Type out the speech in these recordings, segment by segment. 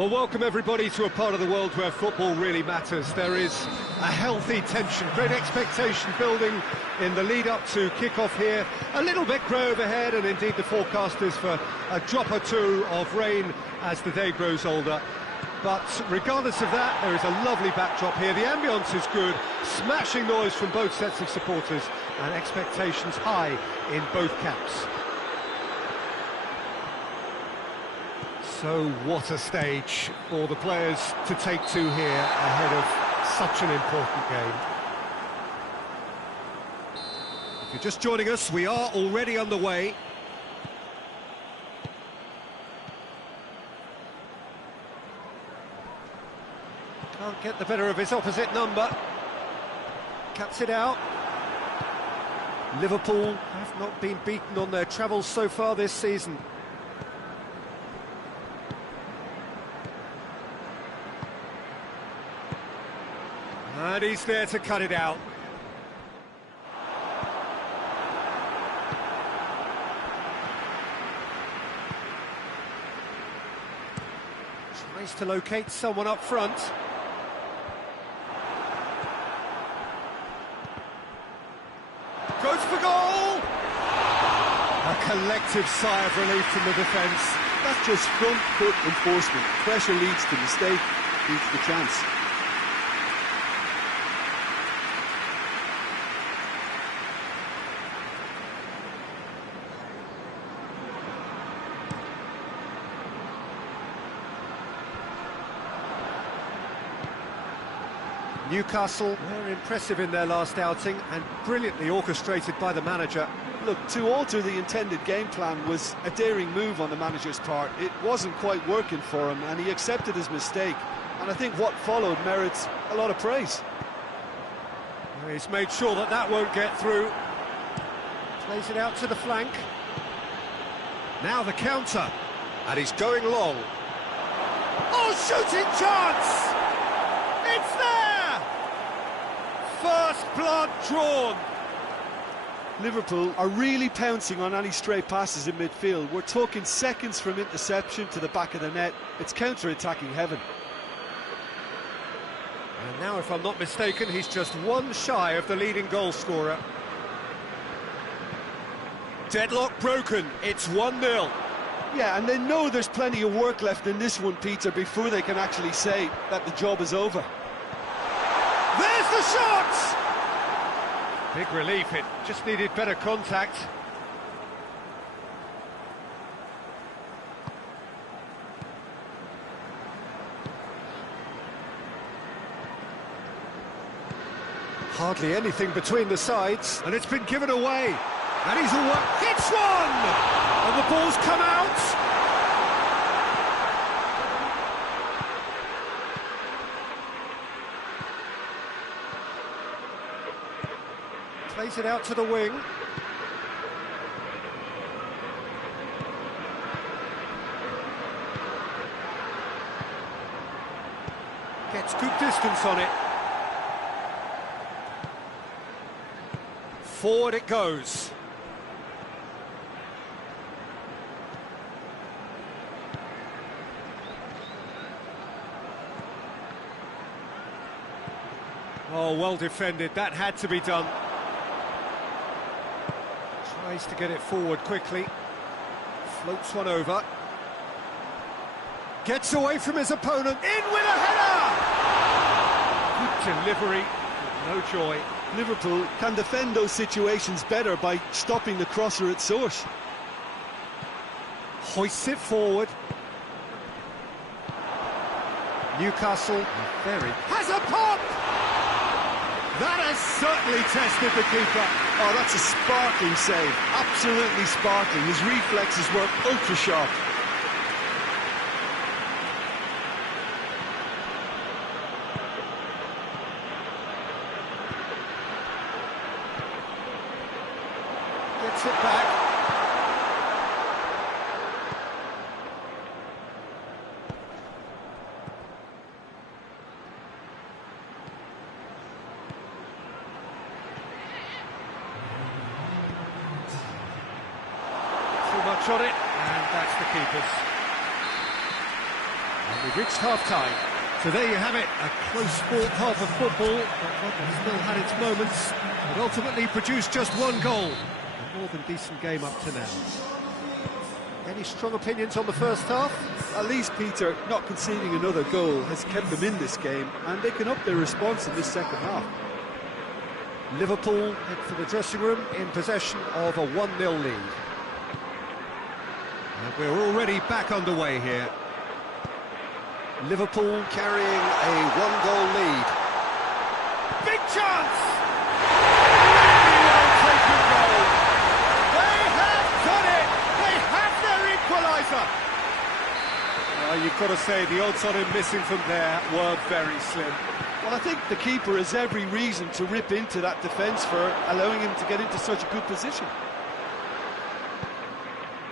Well, welcome everybody to a part of the world where football really matters. There is a healthy tension, great expectation building in the lead-up to kick-off here. A little bit grey overhead, and indeed the forecast is for a drop or two of rain as the day grows older. But regardless of that, there is a lovely backdrop here. The ambience is good, smashing noise from both sets of supporters, and expectations high in both camps. So what a stage for the players to take to here ahead of such an important game. If you're just joining us, we are already underway. Can't get the better of his opposite number. Cuts it out. Liverpool have not been beaten on their travels so far this season. And he's there to cut it out. Tries to locate someone up front. Goes for goal! A collective sigh of relief from the defence. That's just front foot enforcement. Pressure leads to mistake, leads to chance. Newcastle were impressive in their last outing and brilliantly orchestrated by the manager. Look, to alter the intended game plan was a daring move on the manager's part. It wasn't quite working for him, and he accepted his mistake. And I think what followed merits a lot of praise. He's made sure that that won't get through. Plays it out to the flank. Now the counter. And he's going long. Oh, shooting chance! It's there! First blood drawn. Liverpool are really pouncing on any stray passes in midfield. We're talking seconds from interception to the back of the net. It's counter-attacking heaven. And now, if I'm not mistaken, he's just one shy of the leading goal scorer. Deadlock broken. It's 1-0. Yeah, and they know there's plenty of work left in this one, Peter, before they can actually say that the job is over. There's the shot! Big relief, it just needed better contact. Hardly anything between the sides, and it's been given away. And he's away. Hits one! And the ball's come out! Plays it out to the wing. Gets good distance on it. Forward it goes. Oh, well defended. That had to be done. Tries to get it forward quickly. Floats one over. Gets away from his opponent. In with a header! Good delivery. No joy. Liverpool can defend those situations better by stopping the crosser at source. Hoists it forward. Newcastle has a pop! That has certainly tested the keeper. Oh, that's a sparkling save. Absolutely sparkling. His reflexes were ultra sharp. Gets it back. Too much on it, and that's the keeper's. And we've reached half-time. So there you have it, a close fought half of football, but one that still had its moments, but ultimately produced just one goal. A more than decent game up to now. Any strong opinions on the first half? At least, Peter, not conceding another goal has kept them in this game, and they can up their response in this second half. Liverpool head for the dressing room in possession of a 1-0 lead. And we're already back underway here. Liverpool carrying a 1-goal lead. Big chance! Really well taken goal. They have done it! They have their equaliser! You've got to say the odds on him missing from there were very slim. Well, I think the keeper has every reason to rip into that defence for allowing him to get into such a good position.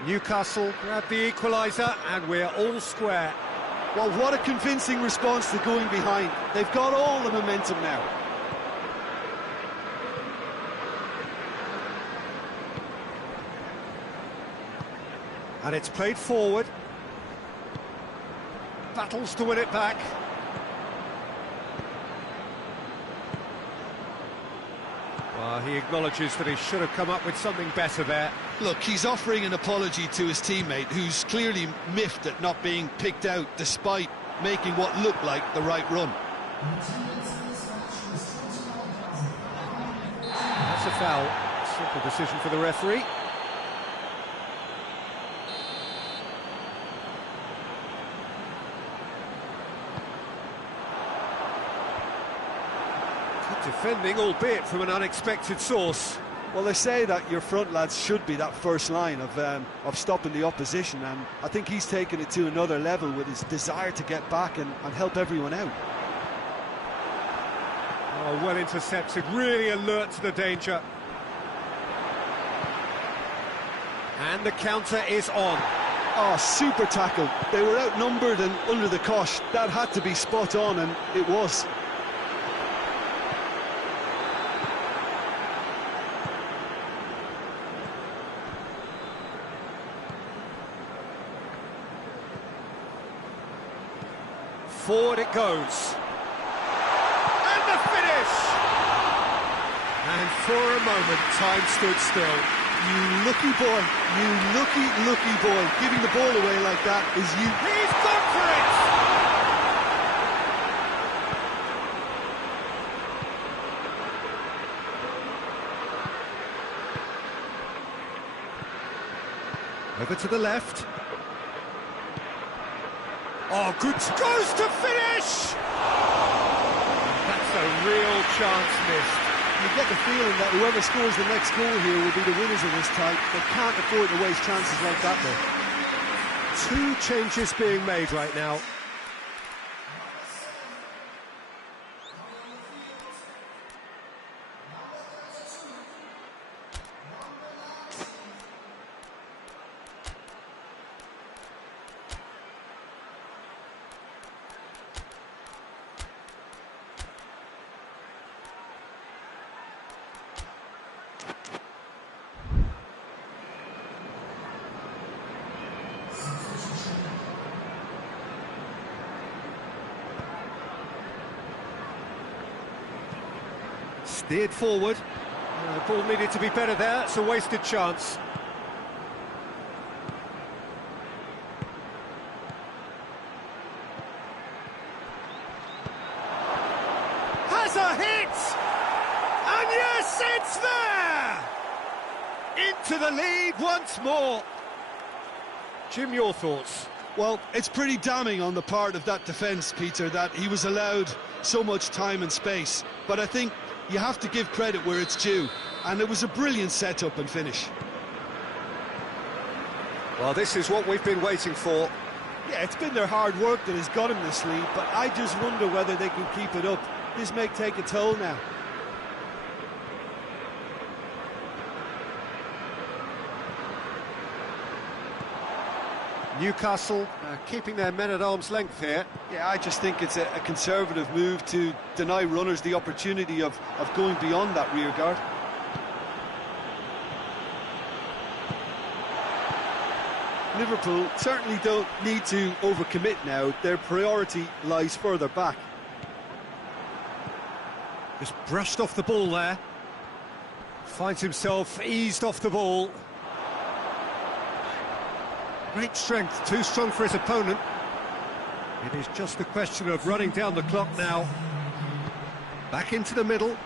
Newcastle grab the equaliser and we're all square. Well, what a convincing response to going behind. They've got all the momentum now. And it's played forward. Battles to win it back. Well, he acknowledges that he should have come up with something better there. Look, he's offering an apology to his teammate, who's clearly miffed at not being picked out despite making what looked like the right run. That's a foul. Simple decision for the referee. Defending, albeit from an unexpected source. Well, they say that your front lads should be that first line of stopping the opposition, and I think he's taken it to another level with his desire to get back and help everyone out. Oh, well intercepted, really alert to the danger. And the counter is on. Oh, super tackle. They were outnumbered and under the cosh. That had to be spot on, and it was. Forward it goes. And the finish! And for a moment, time stood still. You lucky boy, you lucky boy. Giving the ball away like that is you. He's gone for it! Over to the left. Oh, good, goes to finish! That's a real chance missed. You get the feeling that whoever scores the next goal here will be the winners of this tie. They can't afford to waste chances like that, though. Two changes being made right now. Steered forward. The ball needed to be better there. It's a wasted chance. Has a hit! And yes, it's there! Into the lead once more. Jim, your thoughts? Well, it's pretty damning on the part of that defence, Peter, that he was allowed so much time and space. But I think you have to give credit where it's due, and it was a brilliant setup and finish. Well, this is what we've been waiting for. Yeah, it's been their hard work that has got him this lead, but I just wonder whether they can keep it up. This may take a toll now. Newcastle keeping their men at arm's length here. Yeah, I just think it's a conservative move to deny runners the opportunity of going beyond that rear guard. Liverpool certainly don't need to overcommit now. Their priority lies further back. Just brushed off the ball there. Finds himself eased off the ball. Great strength, too strong for his opponent. It is just a question of running down the clock now. Back into the middle.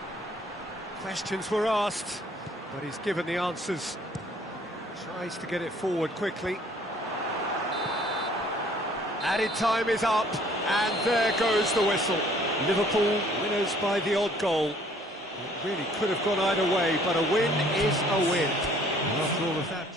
Questions were asked, but he's given the answers. Tries to get it forward quickly. Added time is up, and there goes the whistle. Liverpool winners by the odd goal. It really could have gone either way, but a win is a win. After all of that...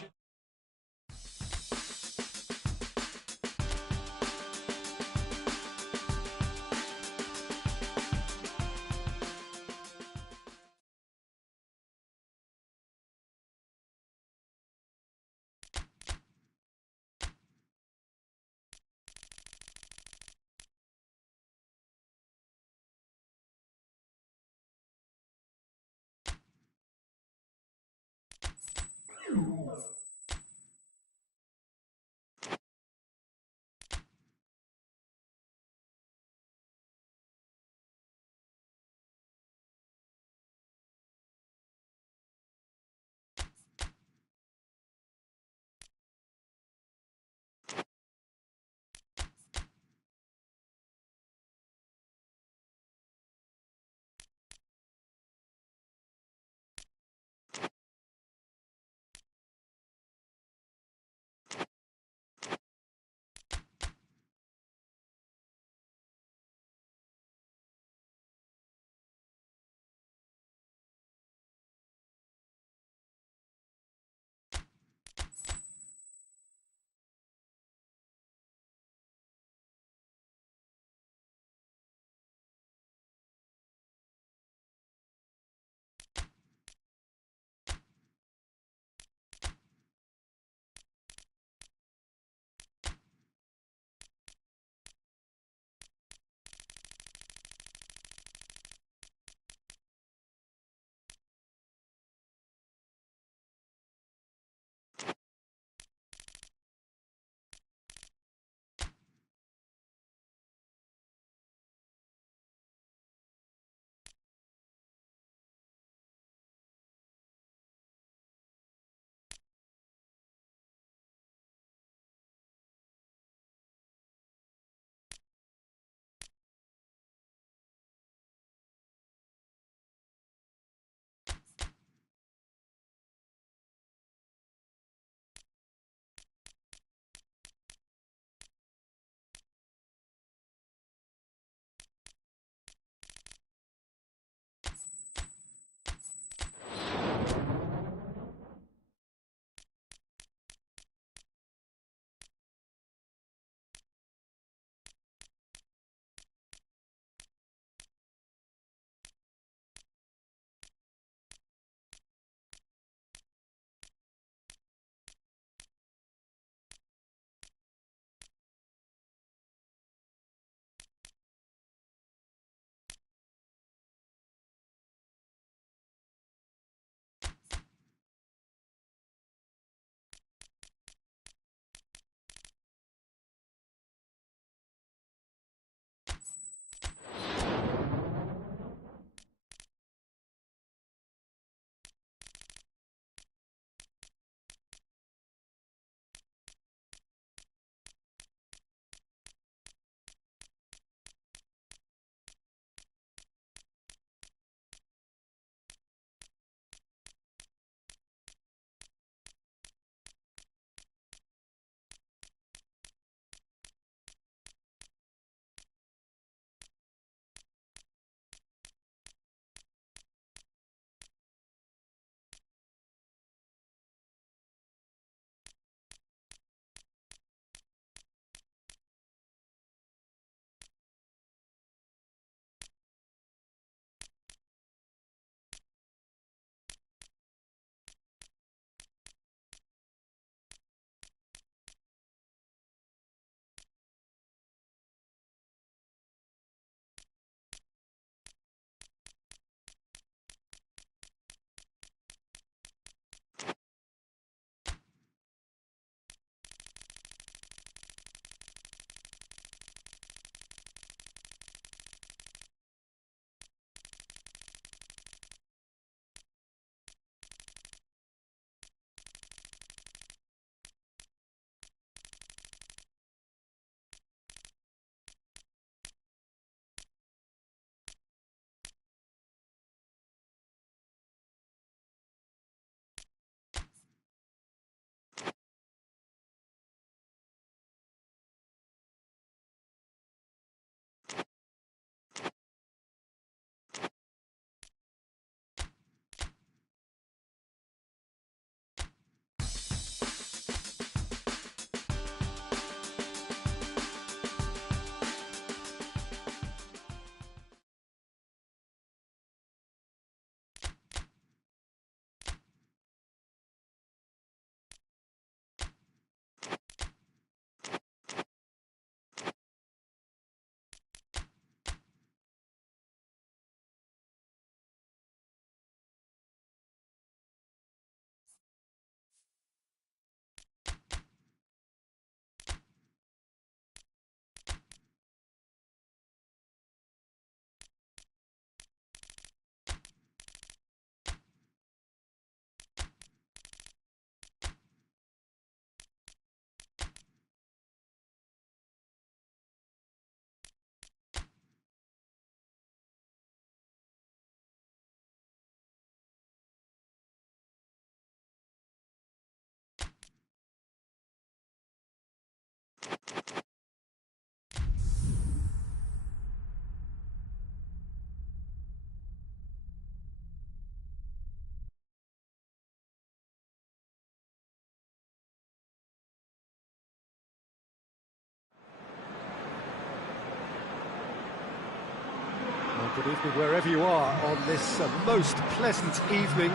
Good evening wherever you are on this most pleasant evening.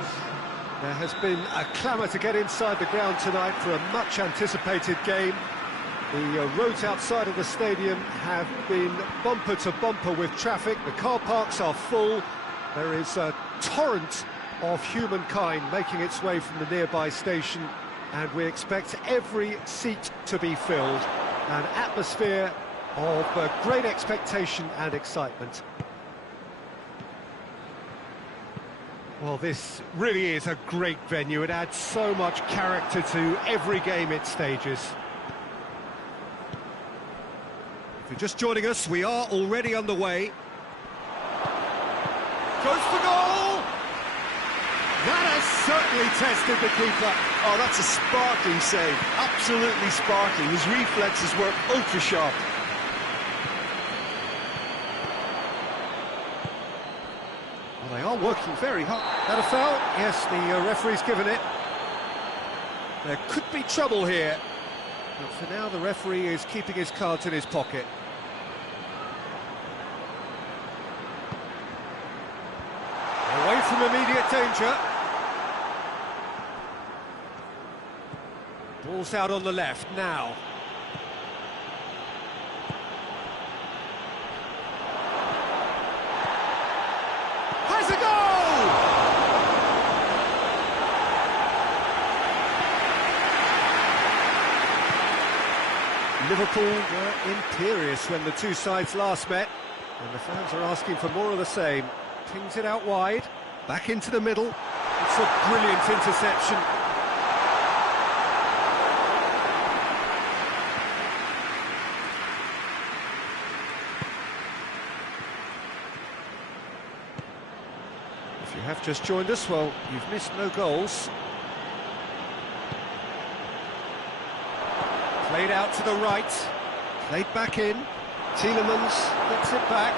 There has been a clamour to get inside the ground tonight for a much anticipated game. The roads outside of the stadium have been bumper to bumper with traffic. The car parks are full. There is a torrent of humankind making its way from the nearby station, and we expect every seat to be filled. An atmosphere of great expectation and excitement. Well, this really is a great venue. It adds so much character to every game it stages. If you're just joining us, we are already underway. Goes for goal! That has certainly tested the keeper. Oh, that's a sparkling save. Absolutely sparkling. His reflexes were ultra sharp. Well, they are working very hard. That a foul? Yes, the referee's given it. There could be trouble here. But for now, the referee is keeping his cards in his pocket. Away from immediate danger. Ball's out on the left now. Has a goal! Liverpool were imperious when the two sides last met, and the fans are asking for more of the same. Pings it out wide, back into the middle. It's a brilliant interception. If you have just joined us, well, you've missed no goals. Played out to the right, played back in. Tielemans gets it back.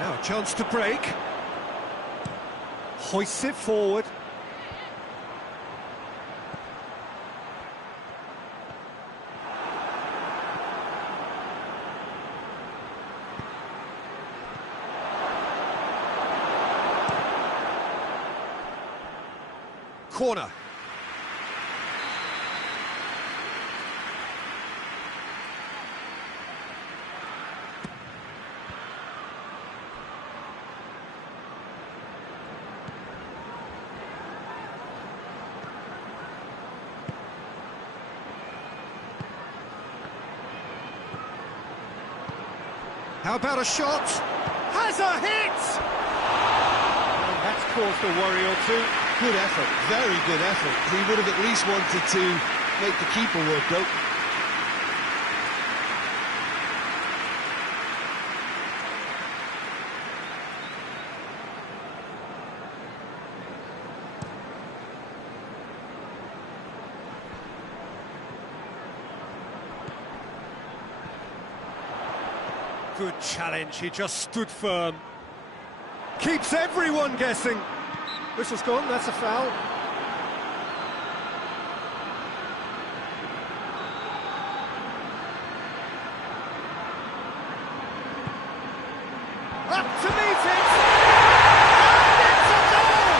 Now a chance to break. Hoists it forward. Corner. How about a shot? Has a hit! And that's caused a worry or two. Good effort, very good effort. He would have at least wanted to make the keeper work, though. Good challenge, he just stood firm. Keeps everyone guessing. Whistle's gone, that's a foul. Up to meet it! And it's a goal!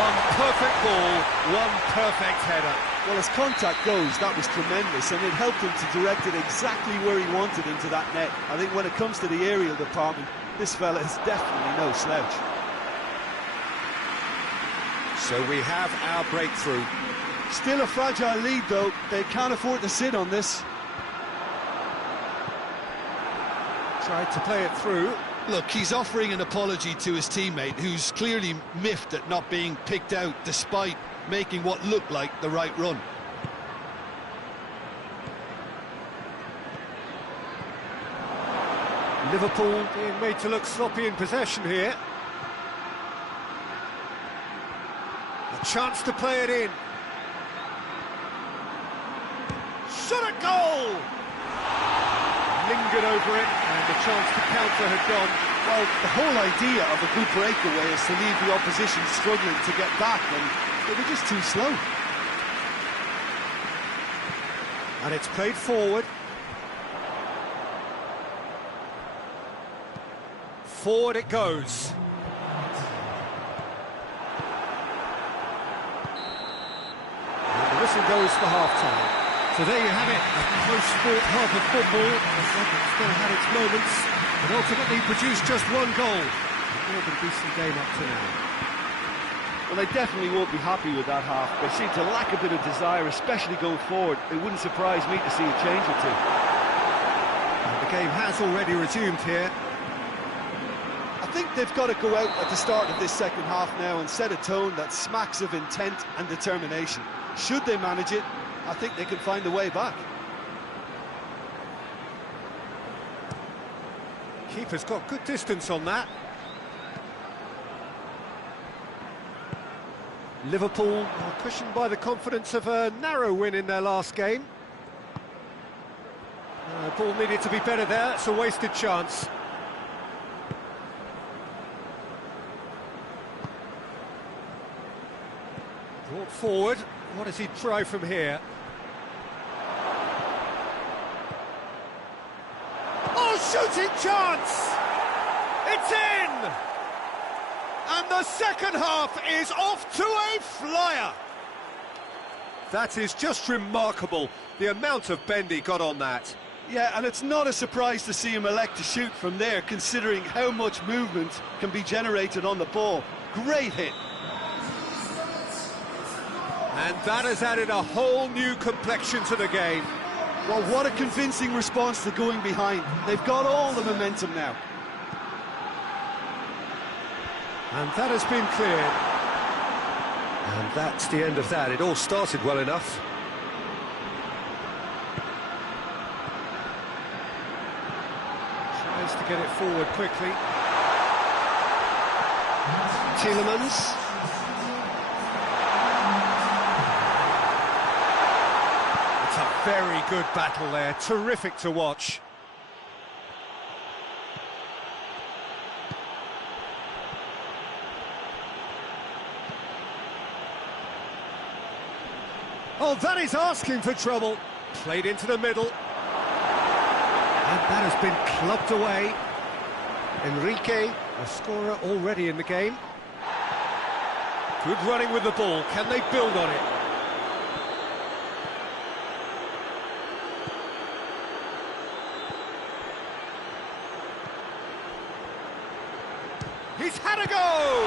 One perfect ball, one perfect header. Well, as contact goes, that was tremendous, and it helped him to direct it exactly where he wanted into that net. I think when it comes to the aerial department, this fella is definitely no slouch. So we have our breakthrough. Still a fragile lead, though. They can't afford to sit on this. Tried to play it through. Look, he's offering an apology to his teammate, who's clearly miffed at not being picked out despite making what looked like the right run. Liverpool being made to look sloppy in possession here. A chance to play it in. Shot at goal! Lingered over it, and the chance to counter had gone. Well, the whole idea of a good breakaway is to leave the opposition struggling to get back, and they were just too slow. And it's played forward. forward it goes. And the whistle goes for half-time. So there you have it, a post-sport half of football. It's still had its moments, but ultimately produced just one goal. More than a decent game up to now. Well, they definitely won't be happy with that half. They seem to lack a bit of desire, especially going forward. It wouldn't surprise me to see a change or two. And the game has already resumed here. I think they've got to go out at the start of this second half now and set a tone that smacks of intent and determination. Should they manage it, I think they can find a way back. Keeper's got good distance on that. Liverpool are cushioned by the confidence of a narrow win in their last game. Ball needed to be better there, it's a wasted chance. Brought forward, what does he try from here? Oh, shooting chance! It's in! And the second half is off to a flyer! That is just remarkable, the amount of bend he got on that. Yeah, and it's not a surprise to see him elect to shoot from there, considering how much movement can be generated on the ball. Great hit. And that has added a whole new complexion to the game. Well, what a convincing response to going behind. They've got all the momentum now. And that has been cleared. And that's the end of that. It all started well enough. Tries to get it forward quickly. Tielemans. It's a very good battle there. Terrific to watch. Oh, that is asking for trouble. Played into the middle. And that has been clubbed away. Enrique, a scorer already in the game. Good running with the ball. Can they build on it? He's had a go!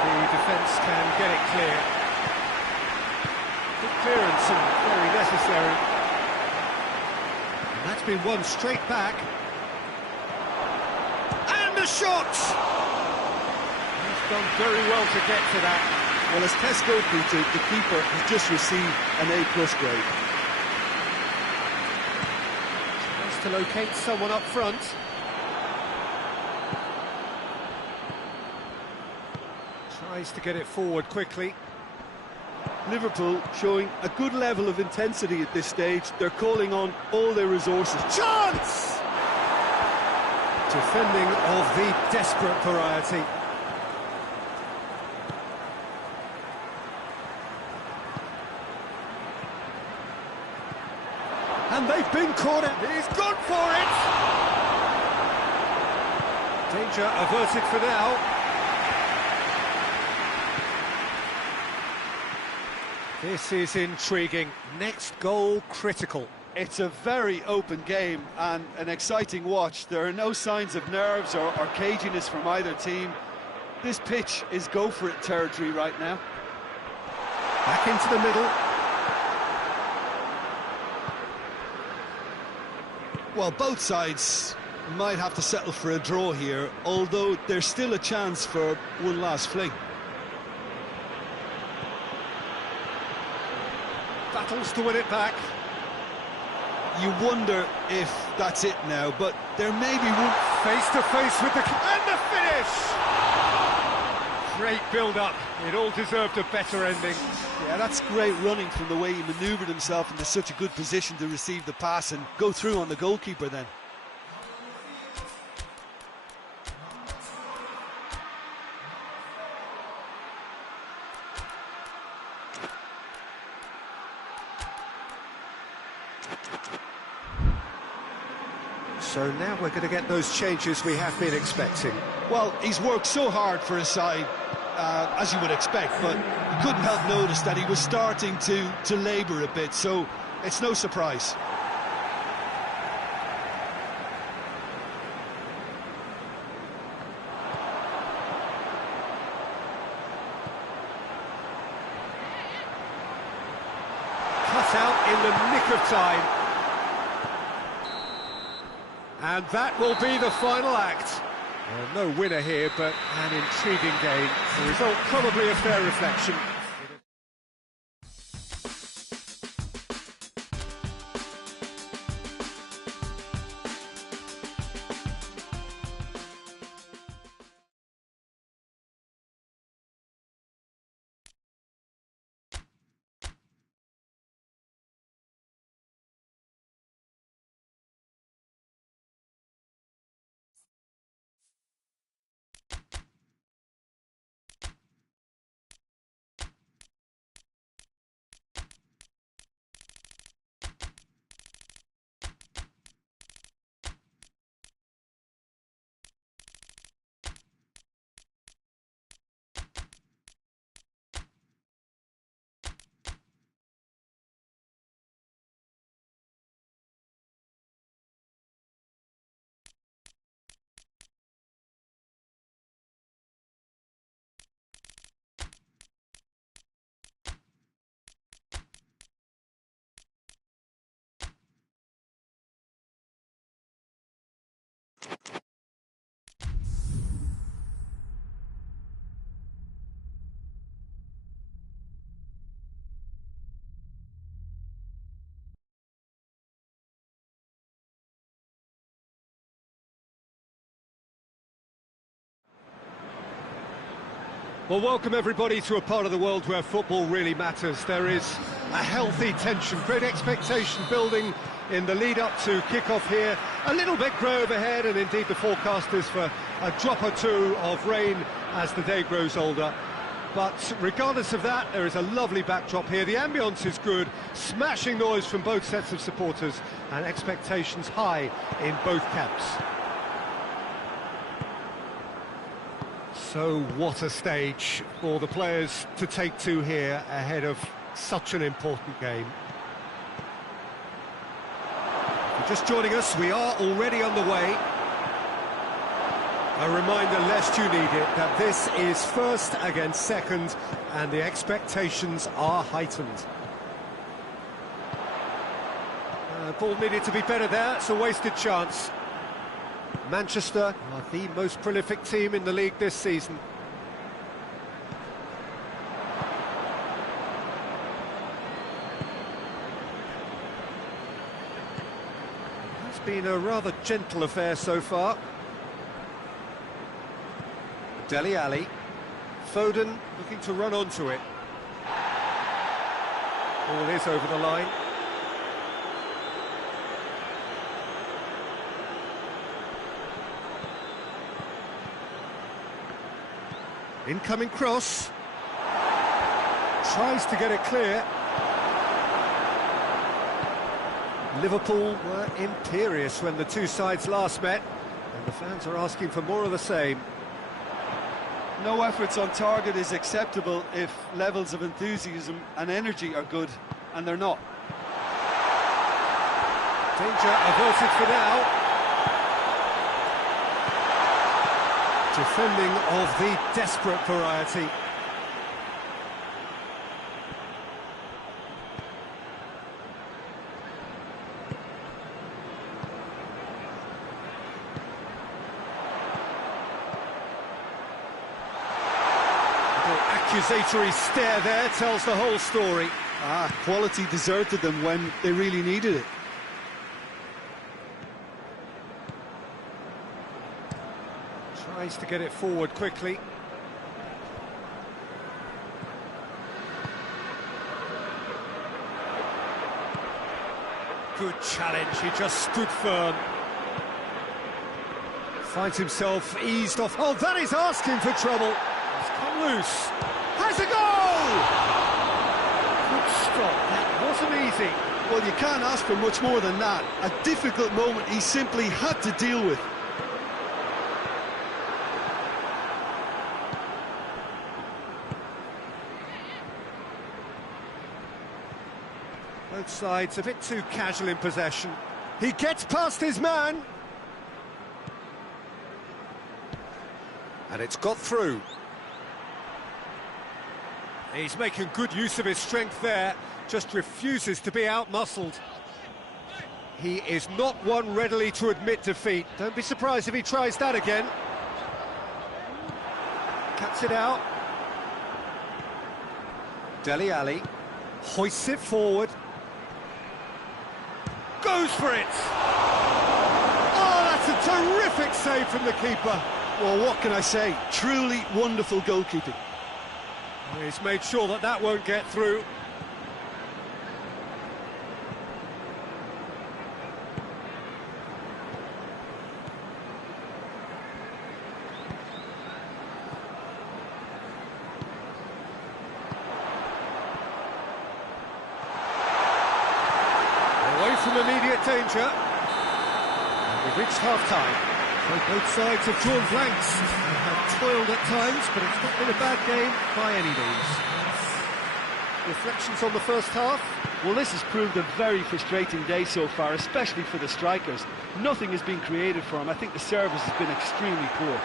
The defence can get it clear. Good clearance and very necessary. And that's been won straight back. And the shot! He's done very well to get to that. Well, as Tesco put it, the keeper has just received an A+ grade. Tries to locate someone up front. Tries to get it forward quickly. Liverpool showing a good level of intensity at this stage. They're calling on all their resources. Chance! Defending of the desperate variety. And they've been caught. He's gone for it! Danger averted for now. This is intriguing. Next goal critical. It's a very open game and an exciting watch. There are no signs of nerves or caginess from either team. This pitch is go-for-it territory right now. Back into the middle. Well, both sides might have to settle for a draw here, although there's still a chance for one last fling. Battles to win it back. You wonder if that's it now, but there may be one. Face to face with the... And the finish! Great build-up. It all deserved a better ending. Yeah, that's great running from the way he manoeuvred himself into such a good position to receive the pass and go through on the goalkeeper then. So now we're going to get those changes we have been expecting. Well, he's worked so hard for his side, as you would expect, but you couldn't help notice that he was starting to labour a bit, so it's no surprise. Cut out in the nick of time. And that will be the final act. No winner here, but an intriguing game. The result probably a fair reflection. Well, welcome everybody to a part of the world where football really matters. There is a healthy tension, great expectation building in the lead-up to kick-off here. A little bit grey overhead, and indeed the forecast is for a drop or two of rain as the day grows older. But regardless of that, there is a lovely backdrop here. The ambience is good, smashing noise from both sets of supporters, and expectations high in both camps. So what a stage for the players to take to here ahead of such an important game. If you're just joining us, we are already on the way. A reminder, lest you need it, that this is first against second, and the expectations are heightened. Ball needed to be better there, it's a wasted chance. Manchester are the most prolific team in the league this season. It's been a rather gentle affair so far. Dele Alli. Foden looking to run onto it. Ball is over the line. Incoming cross. Tries to get it clear. Liverpool were imperious when the two sides last met, and the fans are asking for more of the same. No efforts on target is acceptable if levels of enthusiasm and energy are good, and they're not. Danger averted for now. Defending of the desperate variety. Accusatory stare there tells the whole story. Quality deserted them when they really needed it. Tries to get it forward quickly. Good challenge, he just stood firm. Finds himself eased off. Oh, that is asking for trouble. It's come loose. Has a goal! Good stop, that wasn't easy. Well, you can't ask for much more than that. A difficult moment he simply had to deal with. Both sides a bit too casual in possession. He gets past his man. And it's got through. He's making good use of his strength there, just refuses to be out-muscled. He is not one readily to admit defeat. Don't be surprised if he tries that again. Cuts it out. Dele Alli hoists it forward. Goes for it! Oh, that's a terrific save from the keeper. Well, what can I say? Truly wonderful goalkeeping. He's made sure that that won't get through. Away from immediate danger. And we've reached half-time. So both sides have drawn blanks and have toiled at times, but it's not been a bad game by any means. Reflections on the first half? Well, this has proved a very frustrating day so far, especially for the strikers. Nothing has been created for them. I think the service has been extremely poor.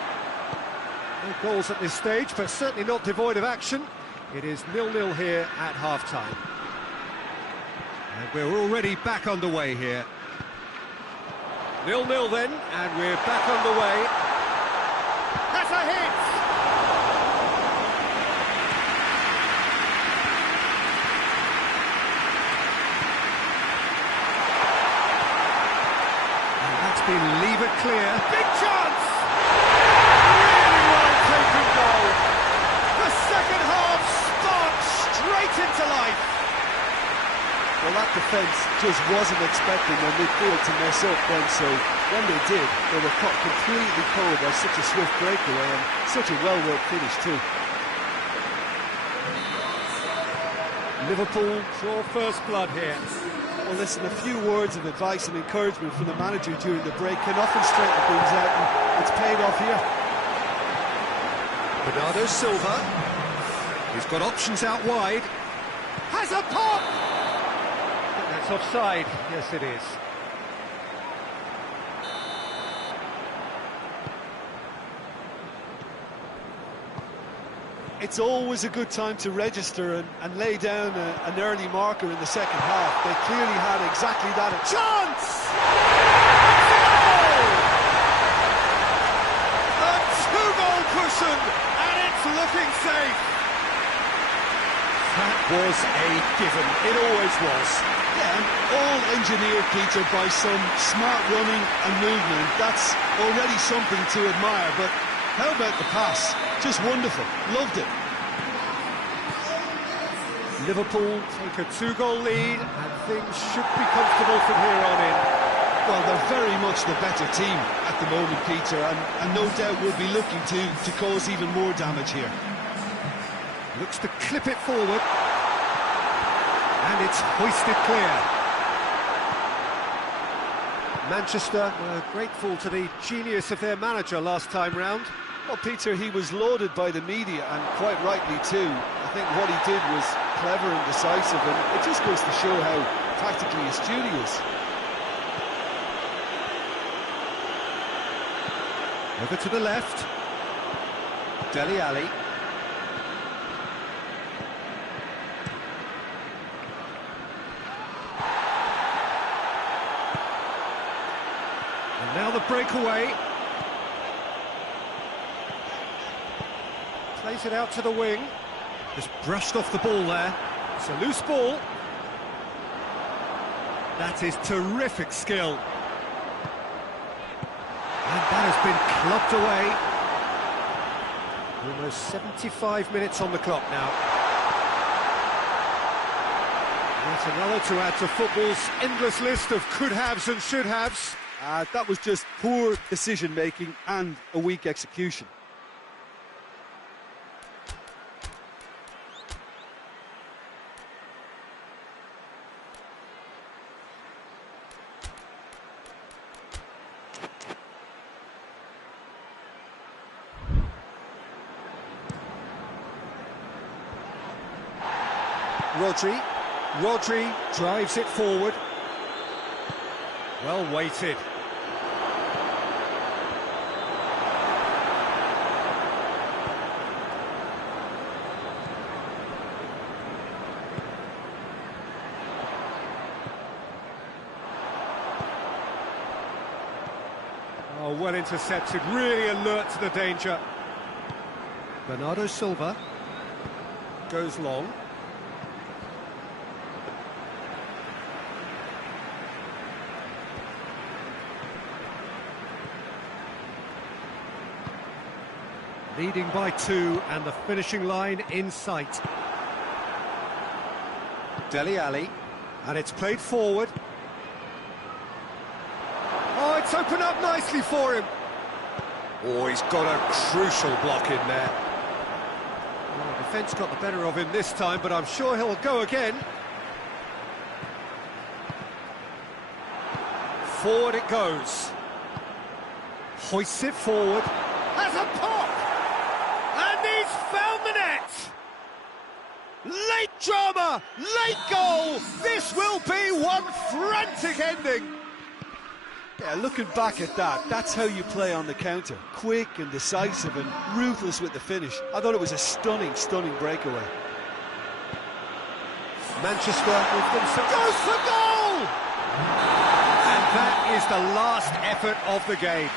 No goals at this stage, but certainly not devoid of action. It is 0-0 here at half-time. And we're already back underway here. 0-0 then, and we're back underway. That's a hit! And that's been levered clear. Big chance! Really well taken goal. The second half sparked straight into life. Well, that defence just wasn't expecting their midfield to mess up then, so when they did, they were caught completely cold by such a swift breakaway and such a well-worked finish too. Liverpool draw first blood here. Well, listen, a few words of advice and encouragement from the manager during the break can often straighten things out, and it's paid off here. Bernardo Silva. He's got options out wide. Has a pop! That's offside. Yes, it is. It's always a good time to register and lay down an early marker in the second half. They clearly had exactly that. Chance! A two-goal cushion, and it's looking safe. That was a given. It always was. Yeah, and all engineered, Peter, by some smart running and movement. That's already something to admire, but how about the pass? Just wonderful. Loved it. Liverpool take a two-goal lead, and things should be comfortable from here on in. Well, they're very much the better team at the moment, Peter, and no doubt will be looking to cause even more damage here. Looks to clip it forward. And it's hoisted clear. Manchester were grateful to the genius of their manager last time round. Well, Peter, he was lauded by the media, and quite rightly too. I think what he did was clever and decisive, and it just goes to show how tactically astute he is. Over to the left. Dele Alli. And now the breakaway. Plays it out to the wing. Just brushed off the ball there. It's a loose ball. That is terrific skill. And that has been clubbed away. Almost 75 minutes on the clock now. That's another to add to football's endless list of could-haves and should-haves. That was just poor decision-making and a weak execution. Rodri drives it forward. Well weighted. Oh, well intercepted, really alert to the danger. Bernardo Silva goes long. Leading by 2 and the finishing line in sight. Dele Alli, and it's played forward. Oh, it's opened up nicely for him. Oh, he's got a crucial block in there. Well, the defence got the better of him this time, but I'm sure he'll go again. Forward it goes. Hoists it forward. Has a pop! And he's found the net! Late drama, late goal! This will be one frantic ending! Yeah, looking back at that, that's how you play on the counter. Quick and decisive and ruthless with the finish. I thought it was a stunning, stunning breakaway. Manchester with themselves. Goes for goal! And that is the last effort of the game.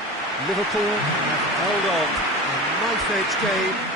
Liverpool have held on. A knife-edge game.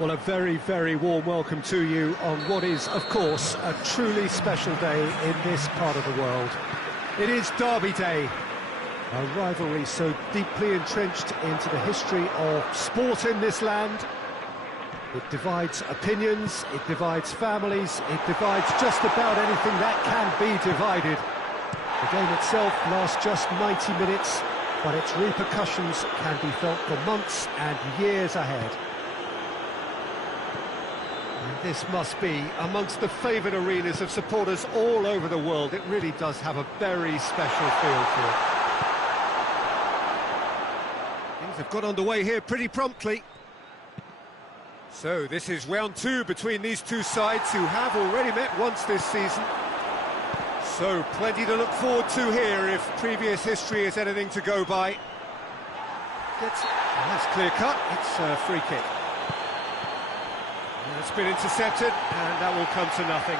Well, a very, very warm welcome to you on what is, of course, a truly special day in this part of the world. It is Derby Day, a rivalry so deeply entrenched into the history of sport in this land. It divides opinions, it divides families, it divides just about anything that can be divided. The game itself lasts just 90 minutes, but its repercussions can be felt for months and years ahead. This must be amongst the favoured arenas of supporters all over the world. It really does have a very special feel to it. Things have got underway here pretty promptly. So this is round two between these two sides who have already met once this season. So plenty to look forward to here if previous history is anything to go by. That's clear cut, it's a free kick. It's been intercepted, and that will come to nothing.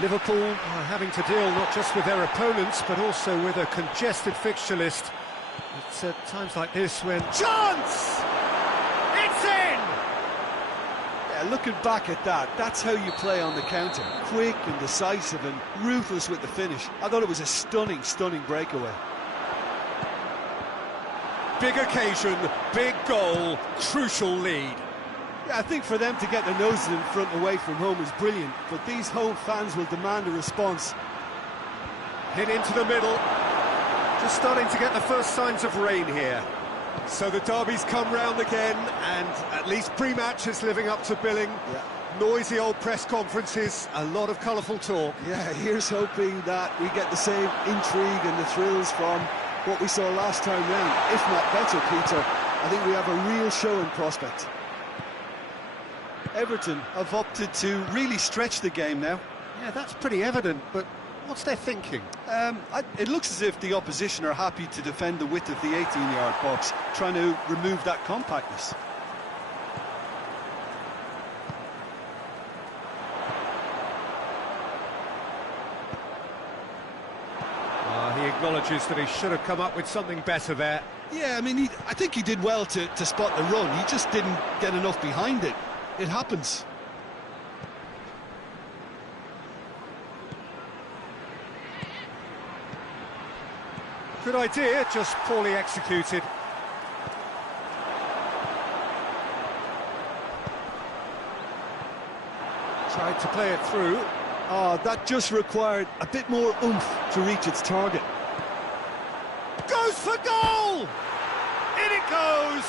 Liverpool are having to deal not just with their opponents, but also with a congested fixture list. It's at times like this when... Chance! It's in! Yeah, looking back at that, that's how you play on the counter. Quick and decisive and ruthless with the finish. I thought it was a stunning, stunning breakaway. Big occasion, big goal, crucial lead. Yeah, I think for them to get their noses in front away from home is brilliant, but these home fans will demand a response. Hit into the middle. Just starting to get the first signs of rain here. So the derby's come round again, and at least pre-match is living up to billing. Yeah. Noisy old press conferences, a lot of colourful talk. Yeah, here's hoping that we get the same intrigue and the thrills from what we saw last time round. If not better, Peter, I think we have a real show in prospect. Everton have opted to really stretch the game now. Yeah, that's pretty evident, but what's their thinking? It looks as if the opposition are happy to defend the width of the 18-yard box, trying to remove that compactness. He acknowledges that he should have come up with something better there. Yeah, I mean, I think he did well to spot the run. He just didn't get enough behind it. It happens. Good idea, just poorly executed. Tried to play it through. Oh, that just required a bit more oomph to reach its target. Goes for goal! In it goes!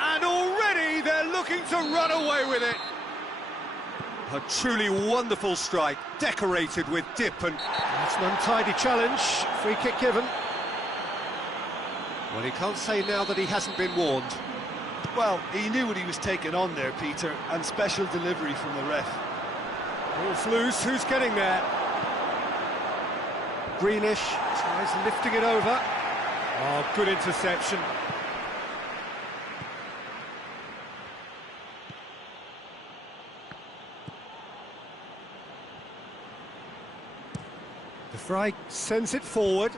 And already they're looking to run away with it. A truly wonderful strike, decorated with dip and... That's an untidy challenge, free kick given. Well, he can't say now that he hasn't been warned. Well, he knew what he was taking on there, Peter, and special delivery from the ref. Ball's loose, who's getting there? Greenish tries lifting it over. Oh, good interception. De Vrij sends it forward.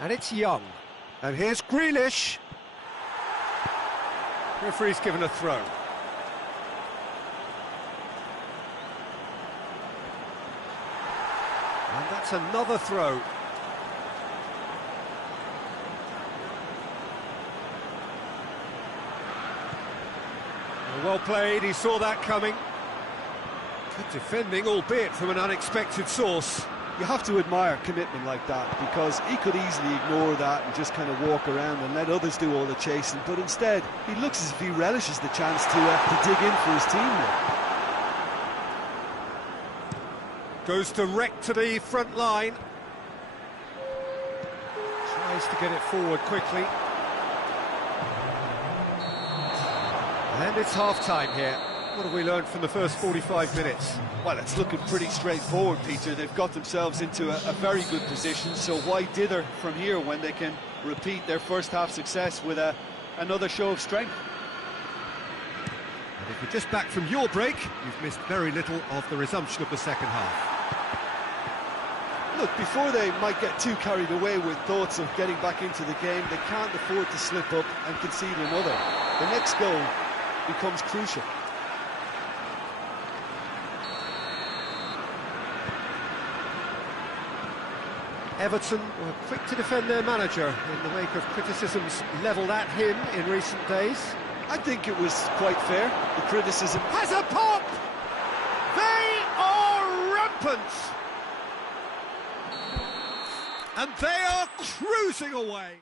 And it's Young. And here's Grealish. Referee's given a throw. And that's another throw. Well played, he saw that coming. Good defending, albeit from an unexpected source. You have to admire commitment like that, because he could easily ignore that and just kind of walk around and let others do all the chasing, but instead he looks as if he relishes the chance to dig in for his team there. Goes direct to the front line. Tries to get it forward quickly. And it's half-time here. What have we learned from the first 45 minutes? Well, it's looking pretty straightforward, Peter. They've got themselves into a very good position, so why dither from here when they can repeat their first half success with another show of strength? And if you're just back from your break, you've missed very little of the resumption of the second half. Look, before they might get too carried away with thoughts of getting back into the game, they can't afford to slip up and concede another. The next goal becomes crucial. Everton were quick to defend their manager in the wake of criticisms levelled at him in recent days. I think it was quite fair, the criticism. Has a pop! They are rampant! And they are cruising away!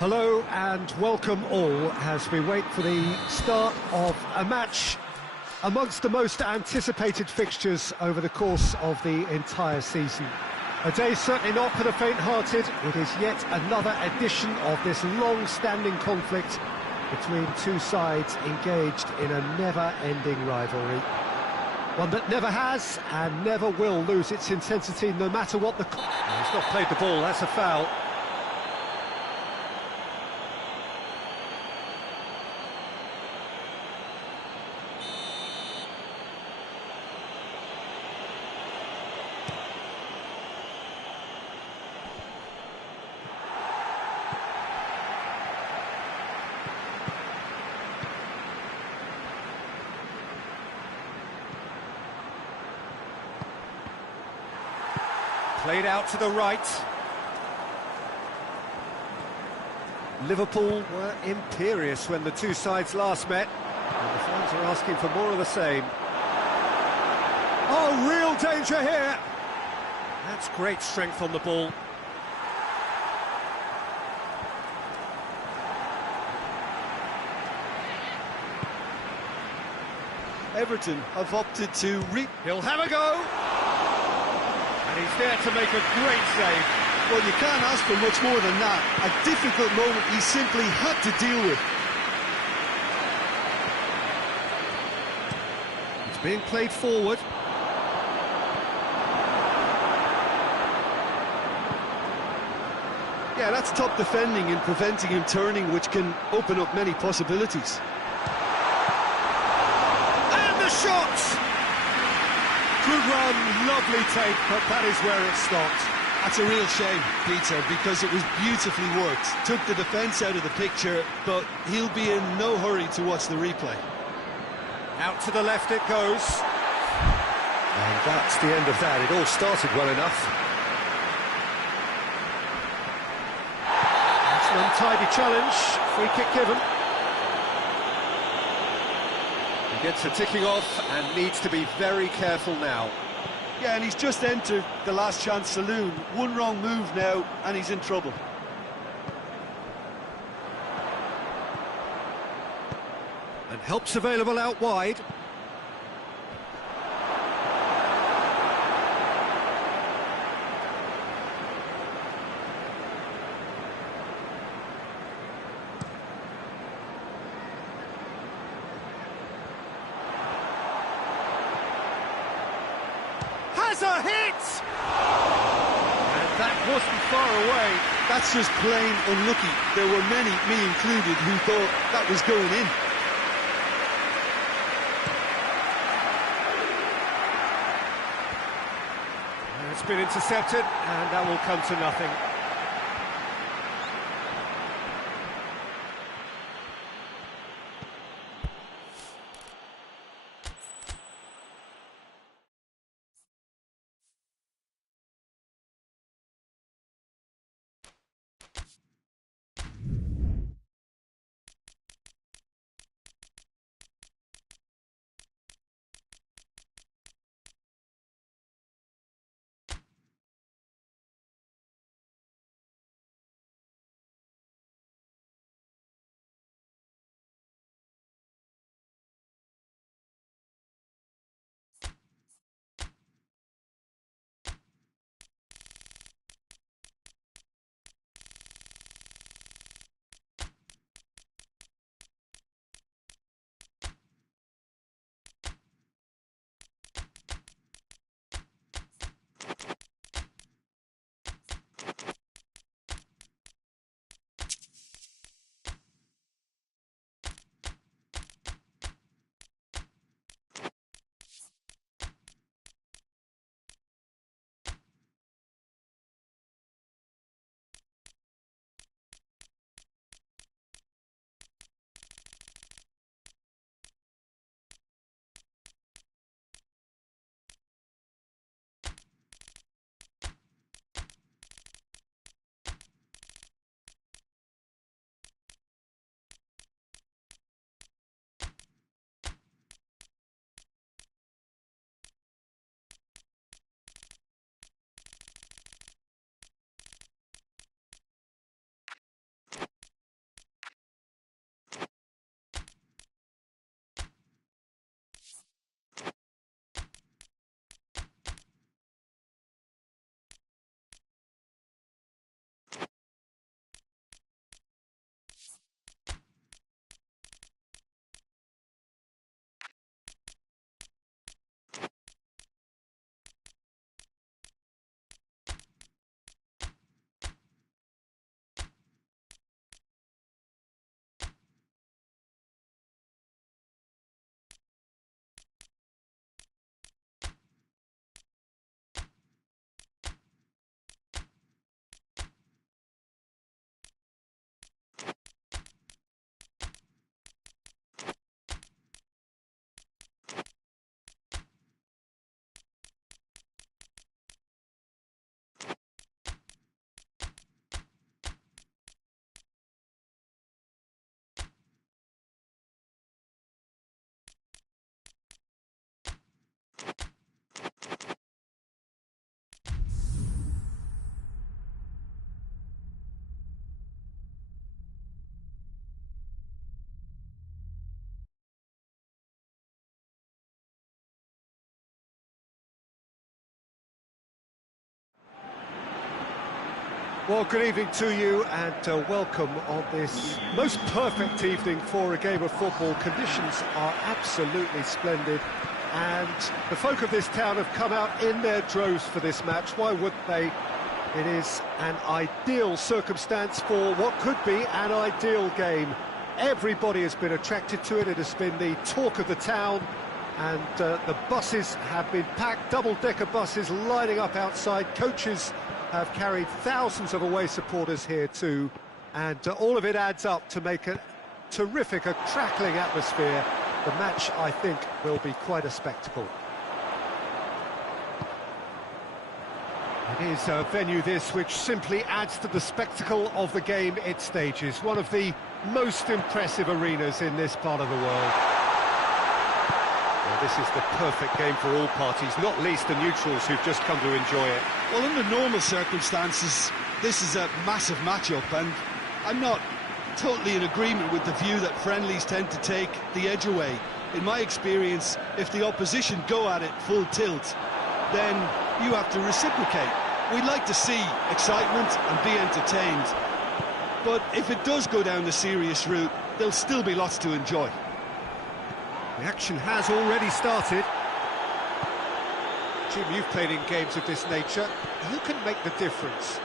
Hello and welcome all as we wait for the start of a match amongst the most anticipated fixtures over the course of the entire season. A day certainly not for the faint-hearted. It is yet another edition of this long-standing conflict between two sides engaged in a never-ending rivalry. One that never has and never will lose its intensity no matter what the... He's not played the ball, that's a foul. Played out to the right. Liverpool were imperious when the two sides last met, and the fans are asking for more of the same. Oh, real danger here. That's great strength on the ball. Everton have opted to He'll have a go. And he's there to make a great save. Well, you can't ask for much more than that. A difficult moment he simply had to deal with. It's being played forward. Yeah, that's top defending and preventing him turning, which can open up many possibilities. And the shot! Good run, lovely take, but that is where it stopped. That's a real shame, Peter, because it was beautifully worked. Took the defence out of the picture, but he'll be in no hurry to watch the replay. Out to the left it goes. And that's the end of that. It all started well enough. That's an untidy challenge. Free kick given. He gets a ticking off and needs to be very careful now. Yeah, and he's just entered the last chance saloon. One wrong move now, and he's in trouble. And help's available out wide. Has a hit! And that wasn't far away. That's just plain unlucky. There were many, me included, who thought that was going in. It's been intercepted, and that will come to nothing. Well, good evening to you and welcome on this most perfect evening for a game of football. Conditions are absolutely splendid and the folk of this town have come out in their droves for this match. Why wouldn't they? It is an ideal circumstance for what could be an ideal game. Everybody has been attracted to it. It has been the talk of the town and the buses have been packed, double-decker buses lining up outside. Coaches have carried thousands of away supporters here too, and all of it adds up to make a terrific, a crackling atmosphere. The match, I think, will be quite a spectacle. It is a venue this which simply adds to the spectacle of the game it stages. One of the most impressive arenas in this part of the world. Well, this is the perfect game for all parties, not least the neutrals who've just come to enjoy it. Well, under normal circumstances, this is a massive matchup, and I'm not totally in agreement with the view that friendlies tend to take the edge away. In my experience, if the opposition go at it full tilt, then you have to reciprocate. We'd like to see excitement and be entertained, but if it does go down the serious route, there'll still be lots to enjoy. The action has already started. Jim, you've played in games of this nature. Who can make the difference?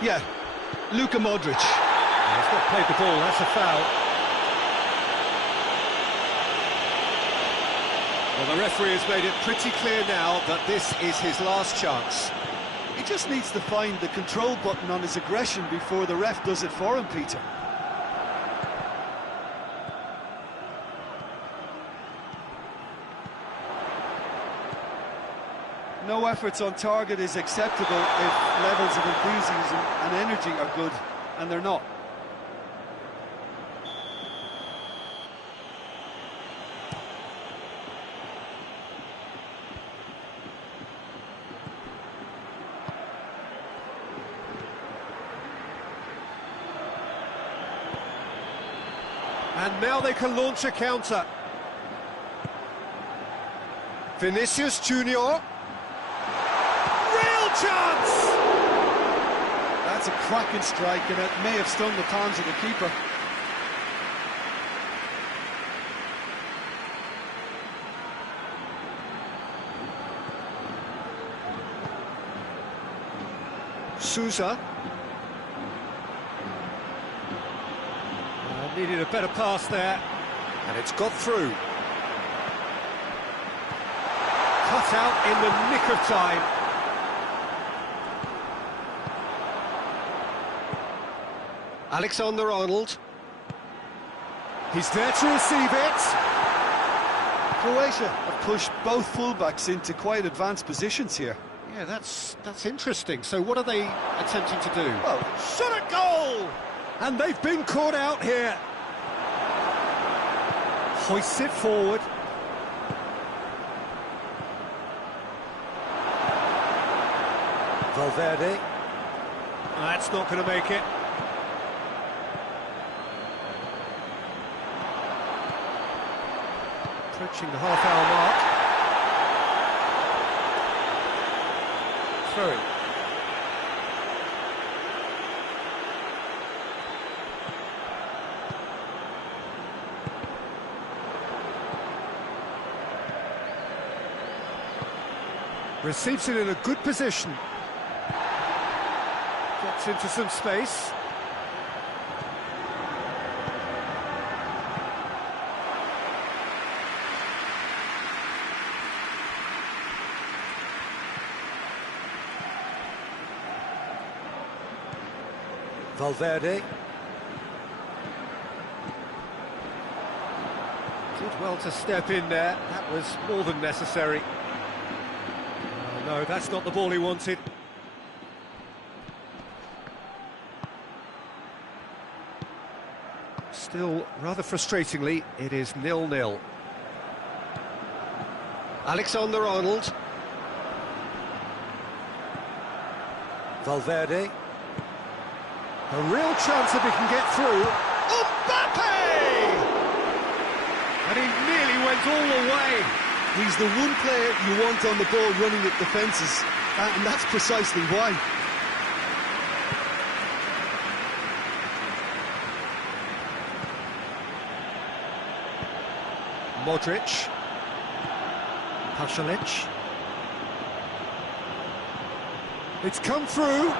Yeah, Luka Modric. He's not played the ball, that's a foul. Well, the referee has made it pretty clear now that this is his last chance. He just needs to find the control button on his aggression before the ref does it for him, Peter. No efforts on target is acceptable if levels of enthusiasm and energy are good, and they're not. And now they can launch a counter. Vinicius Junior. Real chance! That's a cracking strike, and it may have stung the palms of the keeper. Sousa. Needed a better pass there, and it's got through. Cut out in the nick of time. Alexander-Arnold. He's there to receive it. Croatia have pushed both fullbacks into quite advanced positions here. Yeah, that's interesting. So what are they attempting to do? Well, shot at goal! And they've been caught out here. Hoists it forward. Valverde. That's not going to make it. Approaching the half-hour mark. Through. Receives it in a good position. Gets into some space. Valverde. Did well to step in there. That was more than necessary. No, that's not the ball he wanted. Still, rather frustratingly, it is 0-0. Alexander-Arnold. Valverde. A real chance if he can get through. Mbappe! And he nearly went all the way. He's the one player you want on the ball running at defences, and that's precisely why. Modric. Pasalic. It's come through.